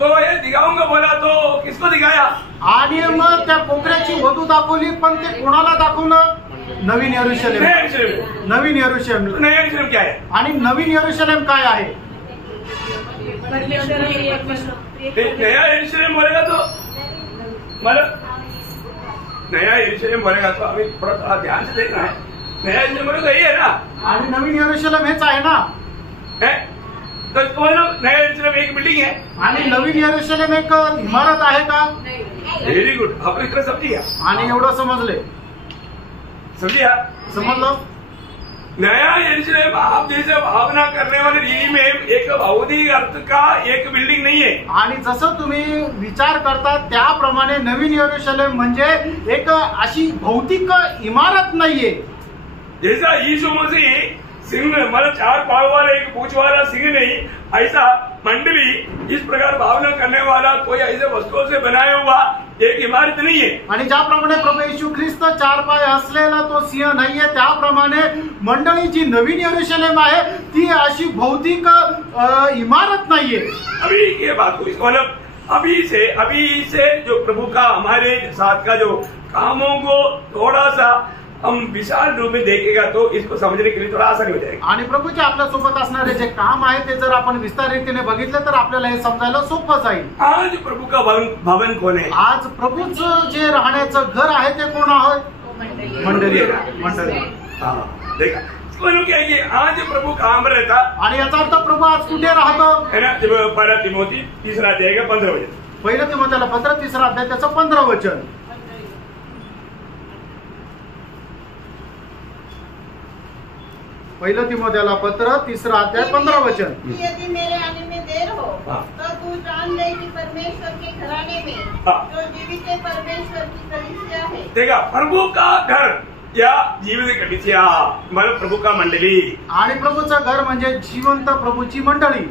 तो ये दिखाऊंगा बोला तो किसको दिखाया? आणि मग त्या कोकऱ्याची वधू दाखवली पण ते कोणाला दाखवलं? नवीन यरूशलेम. नया यरूशलेम. नवीन यरूशलेम. नया यरूशलेम क्या है? आणि नवीन यरूशलेम काय आहे? नया यरूशलेम बोलेगा तो मतलब नया यरूशलेम बोलेगा तो अभी थोड़ा ध्यान से देखना है. नया यरूशलेम यही है ना, आणि नवीन यरूशलेम हेच आहे ना. है? तो नया यरूशलेम एक बिल्डिंग है आणि नवीन यरूशलेम एक इमारत आहे का? वेरी गुड, आप इतना समझिए, आणि एवढं समजले, समझिए. समजलं. नया यरूशलेम आप जैसे भावना करने वाले रीति में एक भौतिक अर्थ का एक बिल्डिंग नहीं है. आणि जसं तुम्ही विचार करता त्याप्रमाणे नवीन यरूशलेम म्हणजे एक अशी भौतिक इमारत नाहीये. जैसा यीशु मसीह सिंह मतलब 4 पाँव वाला एक पूंछ वाला सिंह नहीं, ऐसा मंडली इस प्रकार भावना करने वाला कोई ऐसे वस्तुओं से बनाया हुआ एक इमारत नहीं है. आणि ज्याप्रमाणे प्रभू येशू ख्रिस्त 4 पाय असलेला तो सिंह नाहीये, त्याप्रमाणे मंडळी जी नवीन यरूशलेम आहे ती अशी भौतिक इमारत नाहीये. अभी ये बात हुई, मतलब अभी से जो प्रभु का हमारे साथ का जो कामों को थोड़ा सा हम विशाल रूप में देखेगा तो इसको समझने के लिए थोड़ा आसानी हो जाएगा. आणि प्रभूचे आपल्या सोबत असणारे जे काम आहे ते जर आपण विस्तार रीतीने बघितलं तर आपल्याला हे समजायला सोपं जाईल. आज प्रभु का भवन कौन है? आज प्रभूचं जे राहण्याचं घर आहे ते कोण आहे? मंडळी. हाँ, देखा क्या है, आज प्रभु कहाँ पर रहता आणि याचा अर्थ प्रभू आज कुठे राहतो है ना. जब 1 तिमोथी 3 अध्याय का 15 वचन, 1 तिमोथेला पत्र 3 अध्याय त्याचं 15 वचन. 1 तिमोथेला पत्र 3 अध्याय 15 वचन. यदि मेरे आने में देर हो तो तू जान ले कि परमेश्वर के घराने में जो जीवित परमेश्वर की कलीसिया है. देखा, प्रभु का घर या जीवित कलीसिया मतलब प्रभु का मंडली. आणि प्रभूचं घर म्हणजे जिवंत प्रभूची मंडळी.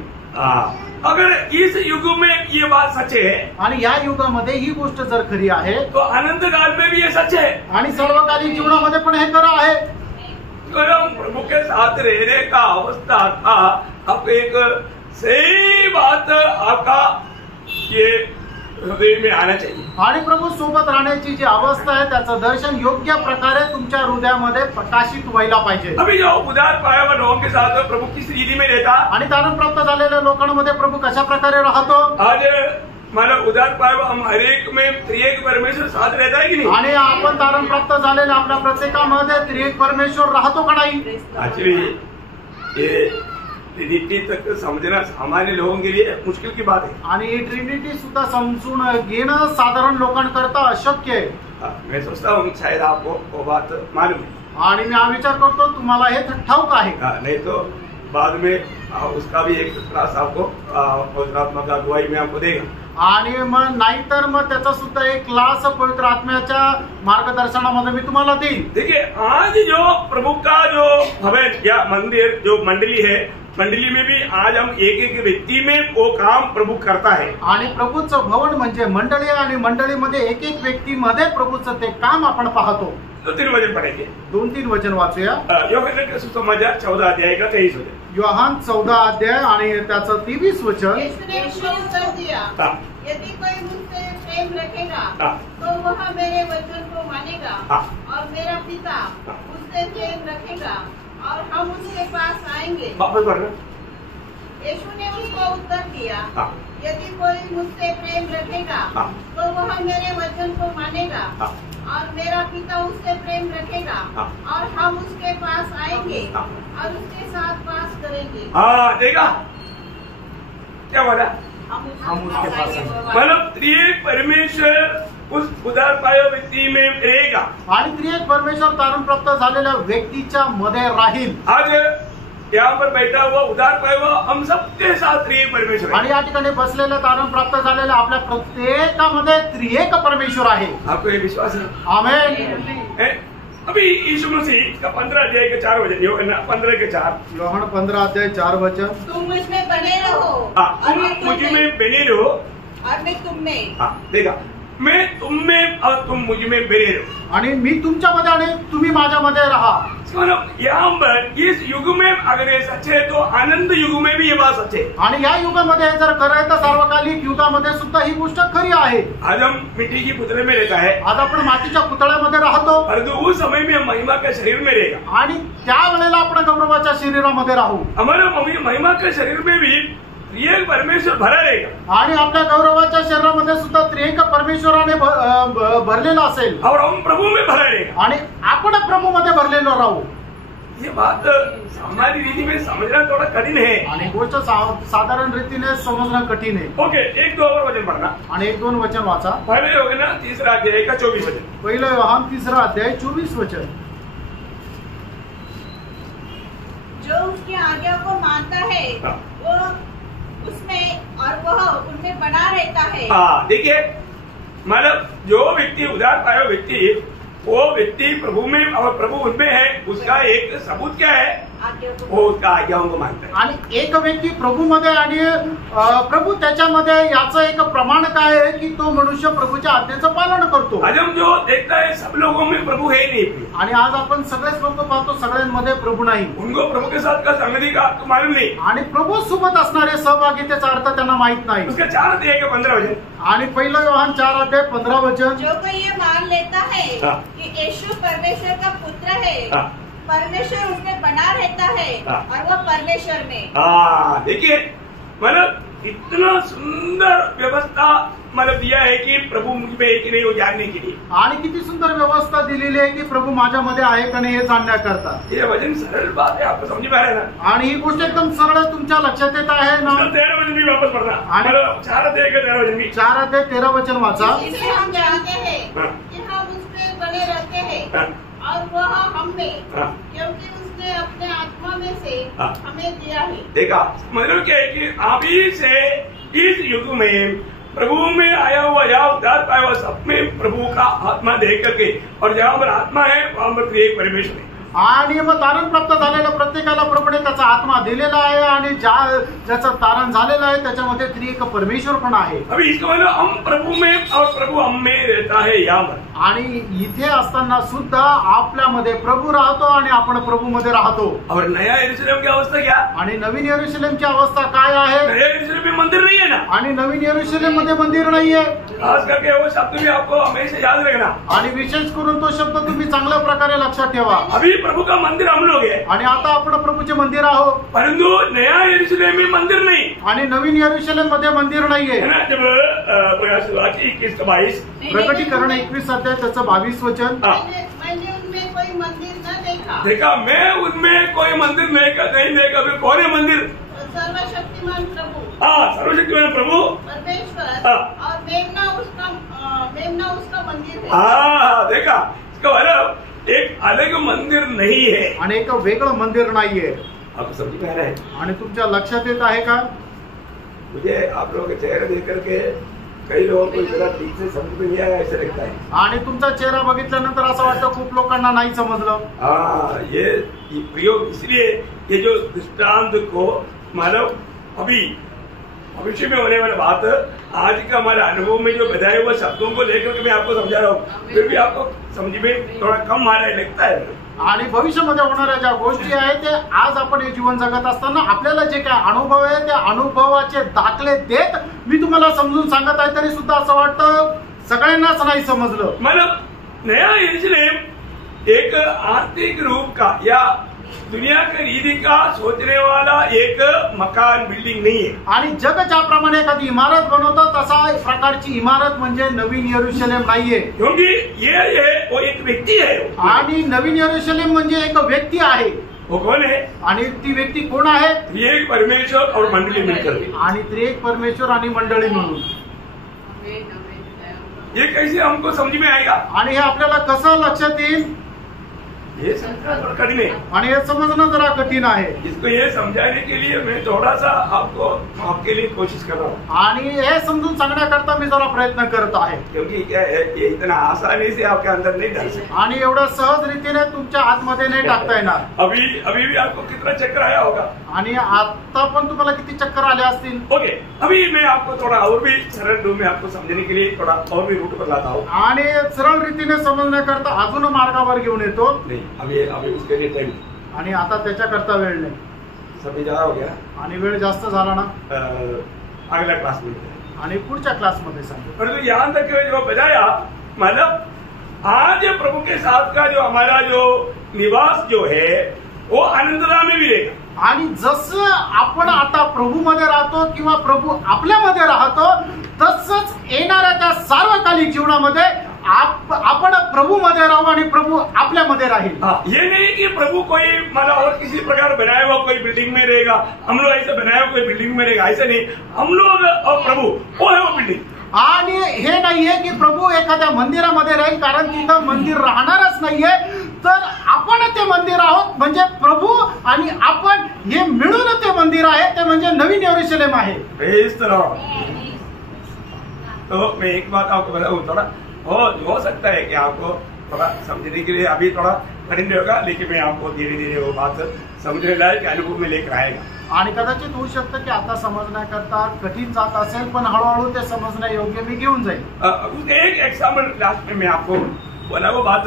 अगर इस युग में ये बात सच है आणि या युगामध्ये ही गोष्ट जर खरी आहे तो अनंत काल में भी ये सच है. आणि सर्वकालीन जीवनामध्ये पण हे खरं आहे. प्रभु के साथ रहने का अवस्था था. अब एक सही बात आपका ये हृदय में आना चाहिए. आणि प्रभू सोबत राहण्याची जी अवस्था आहे त्याचं दर्शन योग्य प्रकारे तुमच्या हृदयामध्ये प्रकाशित व्हायला पाहिजे. अभी जो उदार पाया हुआ लोगों के साथ प्रभु किस रीति में रहता आणि तारण प्राप्त झालेल्या लोकांमध्ये प्रभू कशा प्रकारे राहतो. आज माना उदार पाया हुआ हम हर एक में त्रिएक परमेश्वर साथ रहता है कि नहीं. आणि आपण तारण प्राप्त झालेल्या आपल्या प्रत्येकामध्ये त्रिएक परमेश्वर राहतो का नाही. एक्चुअली ये ट्रिनिटी तक समझना सामान्य लोगों के लिए मुश्किल की बात है. आणि ही ट्रिनिटी सुद्धा समजून घेणं साधारण लोकांकरता अशक्य आहे. मैं सोचता हूँ शायद आपको वो बात मालूम है. आणि मी हा विचार करतो तुम्हाला हे ठाऊक आहे. नहीं तो बाद में उसका भी एक क्लास आपको पवित्रात्मा का अगुवाई में आपको देगा. आणि मग नाहीतर मग त्याचा सुद्धा एक क्लास पवित्र आत्म्याच्या मार्गदर्शनामध्ये मी तुम्हाला देईन. देखिए, आज जो प्रभु का जो भवन या मंदिर जो मंडली है, मंडली में भी आज हम एक एक व्यक्ति में वो काम प्रभु करता है. आणि प्रभूचं भवन म्हणजे मंडळी आणि मंडळीमध्ये एक एक व्यक्तीमध्ये प्रभूचं ते काम आपण पाहतो. 2-3 वचन पढ़ेंगे. 2-3 वचन वाचूया. योहान का सुसमाचार 14 अध्याय का 23 वचन. योहान 14 अध्याय आणि त्याचं 23 वचन. यीशु ने उसको उत्तर दिया, यदि कोई मुझसे प्रेम रखेगा तो वह मेरे वचन को मानेगा और मेरा पिता उससे प्रेम रखेगा और हम उसके पास आएंगे. वापस पढ़ना. यीशु ने उसको उत्तर दिया, यदि कोई मुझसे प्रेम रखेगा तो वह मेरे वचन को मानेगा और मेरा पिता उससे प्रेम रखेगा और हम उसके पास आएंगे और उसके साथ वास करेंगे. हाँ, देखा क्या बोला. हम उसके पास आएंगे. मतलब त्रिएक परमेश्वर उस उदार पाया व्यक्ति में रहेगा. आणि त्रिएक परमेश्वर तारण प्राप्त झालेल्या व्यक्तीच्या मध्ये राहील. आज यहाँ पर बैठा हुआ उदार पाया हुआ हम सबके साथ त्रिएक परमेश्वर है. आणि या ठिकाणी बसलेलं तारण प्राप्त झालेल्या आपल्या प्रत्येकामध्ये त्रिएक परमेश्वर आहे. आपको ये विश्वास है? आमेन. अभी यीशु मसीह का 15 अध्याय के 4 वचन, 15 के 4. योहान 15 अध्याय 4 वचन. तुम मुझ में बने रहो तुम मुझ में बने रहो और मैं तुम में. देखा, मैं तुम में और तुम मुझ में बने रहो. आणि मी तुमच्यामध्ये आणि तुम्ही माझ्यामध्ये राहा. यहाँ पर इस युग में अगर ये सच है तो आनंद युग में भी ये बात सच है. आणि या युगामध्ये जर खरं आहे तर सार्वकालिक युगामध्ये सुद्धा ही गोष्ट खरी आहे. आज हम मिट्टी की पुतले में रहता है. आज आपण मातीच्या पुतळ्यामध्ये राहतो. परंतु उस समय में हम महिमा के शरीर में रहेगा. आणि त्यावेळेला आपण गौरवाच्या शरीरामध्ये राहू. हमारे महिमा के शरीर में भी त्रिएक परमेश्वर भरा रहेगा. आणि आपल्या गौरवाच्या शरीरामध्ये सुद्धा त्रिएक परमेश्वराने भरलेला असेल. और हम प्रभु में भरा रहेगा. आणि आपण प्रभूमध्ये भरलेलो राहू. ये बात सामान्य रीति में समझना थोड़ा कठिन है। आणि गोष्ट साधारण रीतीने समजणं कठीण आहे. ओके, 1-2 और वचन पढ़ना. आणि 1-2 वचन वाचा. पहले हो गए ना 3 अध्याय का 24 वचन. पहिलं योहान 3 अध्याय 24 वचन. जो उसकी आज्ञा को मानता है हाँ। वो उसमें और वह उनमें बना रहता है. हाँ, देखिए मतलब जो व्यक्ति उधार पाया व्यक्ति, वो व्यक्ति प्रभु में और प्रभु उनमें है, उसका एक सबूत क्या है? आज्ञा को वो उसका आज्ञाओं को मानता है. आणि एक व्यक्ती प्रभूमध्ये आणि प्रभू त्याच्यामध्ये याचं एक प्रमाण काय आहे की तो मनुष्य प्रभूच्या आज्ञेचं पालन करतो. आज हम जो देखता है सब लोगों में प्रभु है ही नहीं. आणि आज आपण सगळेच लोक पाहतो सगळ्यांमध्ये प्रभू नाही. उनको प्रभु के साथ का संगति का आपको मालूम नहीं. आणि प्रभू सोबत असणारे सहभागितेचा अर्थ त्यांना माहित नाही. उसका 4 अध्याय का 15 वचन. आणि पहिलं योहान 4 अध्याय 15 वचन. जो कोई ये मान लेता है हाँ। कि यीशु परमेश्वर का पुत्र है, हाँ। परमेश्वर उसमें बना रहता है हाँ। और वह परमेश्वर में. हाँ, देखिए मतलब इतना सुंदर व्यवस्था मतलब दिया है कि प्रभु मुझ में है कि नहीं वो जानने के लिए. आणि किती सुंदर व्यवस्था दिलेली आहे की प्रभू माझ्यामध्ये आहे का नाही हे जाणण्याकरता. ये वचन सरल बात है, आपको समझ में आ रहा है ना. आणि ही गोष्ट एकदम सरळ तुमच्या लक्षात येत आहे ना. 13 वचन भी वापस पढ़ना. हाँ। मतलब 4 अध्याय का 13 वचन भी. 4 अध्याय 13 वचन वाचा. इसे हम जानते हैं हाँ। कि हम उसमें बने रहते हैं हाँ। और वह हम में, हाँ। क्योंकि उसने अपने आत्मा में से हाँ। हमें दिया है. देखा मतलब क्या है कि आप ही से इस युग में प्रभु में आया हुआ या उद्धार पाया हुआ सब में प्रभु का आत्मा दे करके, और जहाँ पर आत्मा है वहां पर एक परमेश्वर है. आणि मग तारण प्राप्त झालेल्या प्रत्येकाला प्रभूने त्याचा आत्मा दिलेला आहे आणि ज्याचं तारण झालेलं आहे त्याच्यामध्ये त्रिएक परमेश्वर पण आहे. अभी इसका मतलब हम प्रभु में और प्रभु हम में रहता है यहाँ पर. आणि इथे असताना सुद्धा आपल्यामध्ये प्रभू राहतो आणि आपण प्रभूमध्ये राहतो. और नया यरूशलेम की अवस्था क्या? आणि नवीन यरूशलेमची अवस्था काय आहे? नया यरूशलेम में मंदिर नहीं है ना. आणि नवीन यरूशलेम मध्ये मंदिर नाहीये. खास करके वो शब्द भी आपको हमेशा याद रखना. आणि विशेष करून तो शब्द तुम्ही चांगल्या प्रकारे लक्षात ठेवा. अभी प्रभु का मंदिर हम लोग है, आणि आता आपण प्रभूचे मंदिर आहोत, परंतु नया यरूशलेम में मंदिर नहीं आणि नवीन यरूशलेम मध्ये मंदिर नाहीये. है ना. जब प्रकाश 21-22 प्रकटीकरण 21 अध्याय त्याचं 22 वचन. हाँ. मैंने उनमें कोई मंदिर न देखा. देखा मैं उनमें कोई मंदिर नहीं देखा. फिर कौन है मंदिर? सर्वशक्तिमान प्रभु, हाँ, सर्वशक्तिमान प्रभु परमेश्वर हाँ। और मेमना उसका मंदिर है. हाँ, देखा इसका मतलब एक अलग मंदिर नहीं है. आणि एक वेगळं मंदिर नाहीये. आपको समझ में आ रहा है? आणि तुमच्या लक्षात येत आहे का? मुझे आप लोगों के चेहरे देख करके कई लोगों को इतना ठीक से समझ में नहीं आया ऐसा लगता है. आणि तुमचा चेहरा बघितल्यानंतर असं वाटतं खूप लोकांना नाही समजलं. हाँ, ये प्रयोग इसलिए ये जो दृष्टांत को मानव अभी भविष्य में होने वाला बात आज का हमारे अनुभव में जो बताए हुए शब्दों को लेकर के मैं आपको समझा रहा हूँ, फिर भी आपको समझ में थोड़ा कम आ रहा लगता है. आणि भविष्यामध्ये होणाऱ्या ज्या गोष्टी आहेत ते आज आपण हे जीवन जगत असताना आपल्याला जे काय अनुभव आहे त्या अनुभवाचे दाखले देत मी तुम्हाला समजून सांगत आहे, तरी सुद्धा असं वाटतं सगळ्यांनाच नाही समजलं. मतलब नया यरूशलेम एक आर्थिक रूप का या दुनिया के रीति का सोचने वाला एक मकान बिल्डिंग नहीं है. आणि जग ज्याप्रमाणे एखादी इमारत बनवतो तसा एक प्रकारची इमारत म्हणजे नवीन यरूशलेम नाहीये. क्योंकि ये वो एक व्यक्ति है. आणि नवीन यरूशलेम म्हणजे एक व्यक्ती आहे. वो कौन है? आणि ती व्यक्ती कोण आहे? एक परमेश्वर और मंडली मिलकर के. आणि त्रिएक परमेश्वर आणि मंडळी म्हणून. ये कैसे हमको समझ में आएगा? आणि हे आपल्याला कसं लक्षात येईल? ये समझना थोड़ा कठिन है. आणि हे समजणं जरा कठीण आहे. इसको ये समझाने के लिए मैं थोड़ा सा आपके लिए कोशिश कर रहा हूँ. आणि हे समजून सांगण्याकरता मी जरा प्रयत्न करत आहे. क्योंकि क्या है, ये इतना आसानी से आपके अंदर नहीं डाल सकते. आणि एवढं सहज रीतीने तुमच्या आतमध्ये नाही टाकता येणार. अभी भी आपको कितना चक्कर आया होगा. आणि आता पण तुम्हाला किती चक्कर आले असतील. ओके, अभी मैं आपको थोड़ा और भी सरल रूप में आपको समझने के लिए थोड़ा और भी रूट बताता हूँ. आणि सरळ रीतीने समजण्याकरता अजून मार्गावर घेऊन येतो. नहीं, अभी उसके लिए टाइम. आणि आता त्याच्याकरता वेळ नाही. समय ज्यादा हो गया. आणि वेळ जास्त झाला ना. अगला क्लास में आणि पुढच्या क्लासमध्ये सांगतो. परंतु यहाँ तक जो बजाया मतलब आज प्रभु के साथ का जो हमारा जो निवास जो है वो अनंतता में भी रहेगा. आणि जसं आपण आता प्रभूमध्ये राहतो किंवा प्रभू आपल्यामध्ये राहतो तसंच येणाऱ्या त्या सार्वकालिक जीवनामध्ये आपण प्रभु मध्ये राहू आणि प्रभु आपल्यामध्ये राहील. हाँ, ये नहीं कि प्रभु कोई माना और किसी प्रकार बनाया हुआ कोई बिल्डिंग में रहेगा, हम लोग ऐसे बनाया हुआ कोई बिल्डिंग में रहेगा, ऐसा नहीं. हम लोग और प्रभु वो है वो बिल्डिंग. आणि हे नाहीये की प्रभू एखाद्या मंदिरामध्ये राहील, कारण तिथं मंदिर राहणारच नाहीये, तर आपण ते मंदिर आहोत. म्हणजे प्रभू आणि आपण हे मिळून ते मंदिर आहे, ते म्हणजे नवीन यरूशलेम आहे. Praise the Lord. तो मैं एक बात आपको बताऊं, थोड़ा हो सकता है कि आपको थोड़ा समझने के लिए अभी थोड़ा कठिन होगा, लेकिन मैं आपको धीरे धीरे वो बात समझने लायक अनुभव में लेकर आएगा. आणि कदाचित होऊ शकतं की आता समजण्याकरता कठीण जात असेल, पण हळूहळू ते समजण्या योग्य मी घेऊन जाईल. उसके एक एग्जाम्पल लास्ट में मैं आपको बोला, वो बात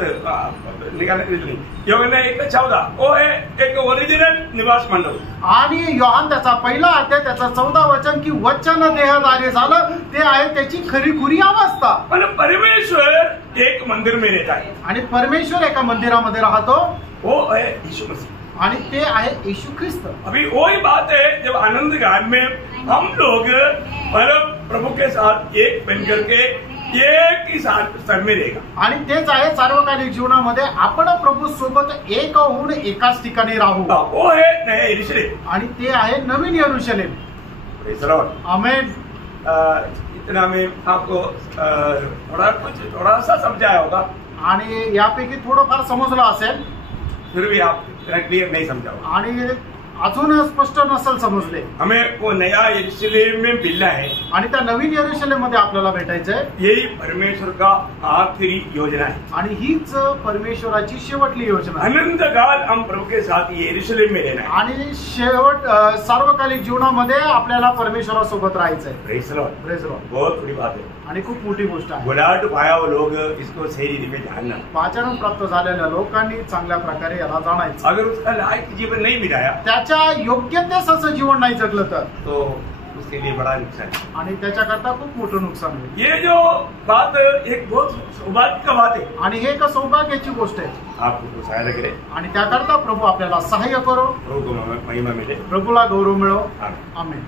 निकालने के लिए योगना 1:14 वो है एक ओरिजिनल निवास मंडप. आणि योहान त्याचा पहिला अध्याय त्याचा 14 वचन की वचन देहधारी झालं, ते आहे त्याची खरीखुरी अवस्था. पण परमेश्वर एक मंदिर में रहता है, आणि परमेश्वर एका मंदिरामध्ये राहतो, वो है यीशु मसीह. आणि ते आहे येशू ख्रिस्त. अभी वही बात है जब आनंद गान में हम लोग परम प्रभु के साथ एक बन करके एक ही स्तर में रहेगा. आणि तेच आहे सार्वकालिक जीवनामध्ये आपण प्रभू सोबत एक होऊन एकाच ठिकाणी राहू. वो है नया यरूशलेम, आणि ते आहे नवीन यरूशलेम. Praise the lord. आमेन. इतना में आपको थोड़ा सा समझाया होगा, आणि यापैकी थोडंफार समजलं असेल, फिर भी आप क्लियर नहीं समझा होगा. आणि अजून स्पष्ट नसेल समजले. हमें वो नया यरूशलेम में मिलना है, आणि त्या नवीन यरूशलेम मध्ये आपल्याला भेटायचंय. यही परमेश्वर का आखिरी योजना है, आणि हीच परमेश्वराची शेवटली योजना आहे. अनंत काल हम प्रभु के साथ यरूशलेम में रहना है. आणि शेवट सार्वकालिक जीवनामध्ये आपल्याला परमेश्वरासोबत राहायचंय. Praise the Lord. Praise the Lord. बहुत बड़ी बात है. आणि खूप मोठी गोष्ट आहे. गुलाट पाया वो लोग इसको सही रीति में जानना. पाचन प्राप्त झालेल्या लोकांनी चांगल्या प्रकारे याला जाणायचं. अगर उसका लायक जीवन नहीं मिलाया त्याच्या योग्यतेस असं जीवन नाही जगलं तर तो उसके लिए बड़ा नुकसान है. आणि त्याच्याकरता खूप मोठं नुकसान होईल. ये जो बात एक बहुत सौभाग्य का बात है, आणि हे एक सौभाग्याची गोष्ट आहे. आपको तो सहायता करे, आणि त्याकरता प्रभू आपल्याला सहाय्य करो, प्रभु को महिमा मिले. प्रभूला गौरव मिळो. आमीन. आमेन.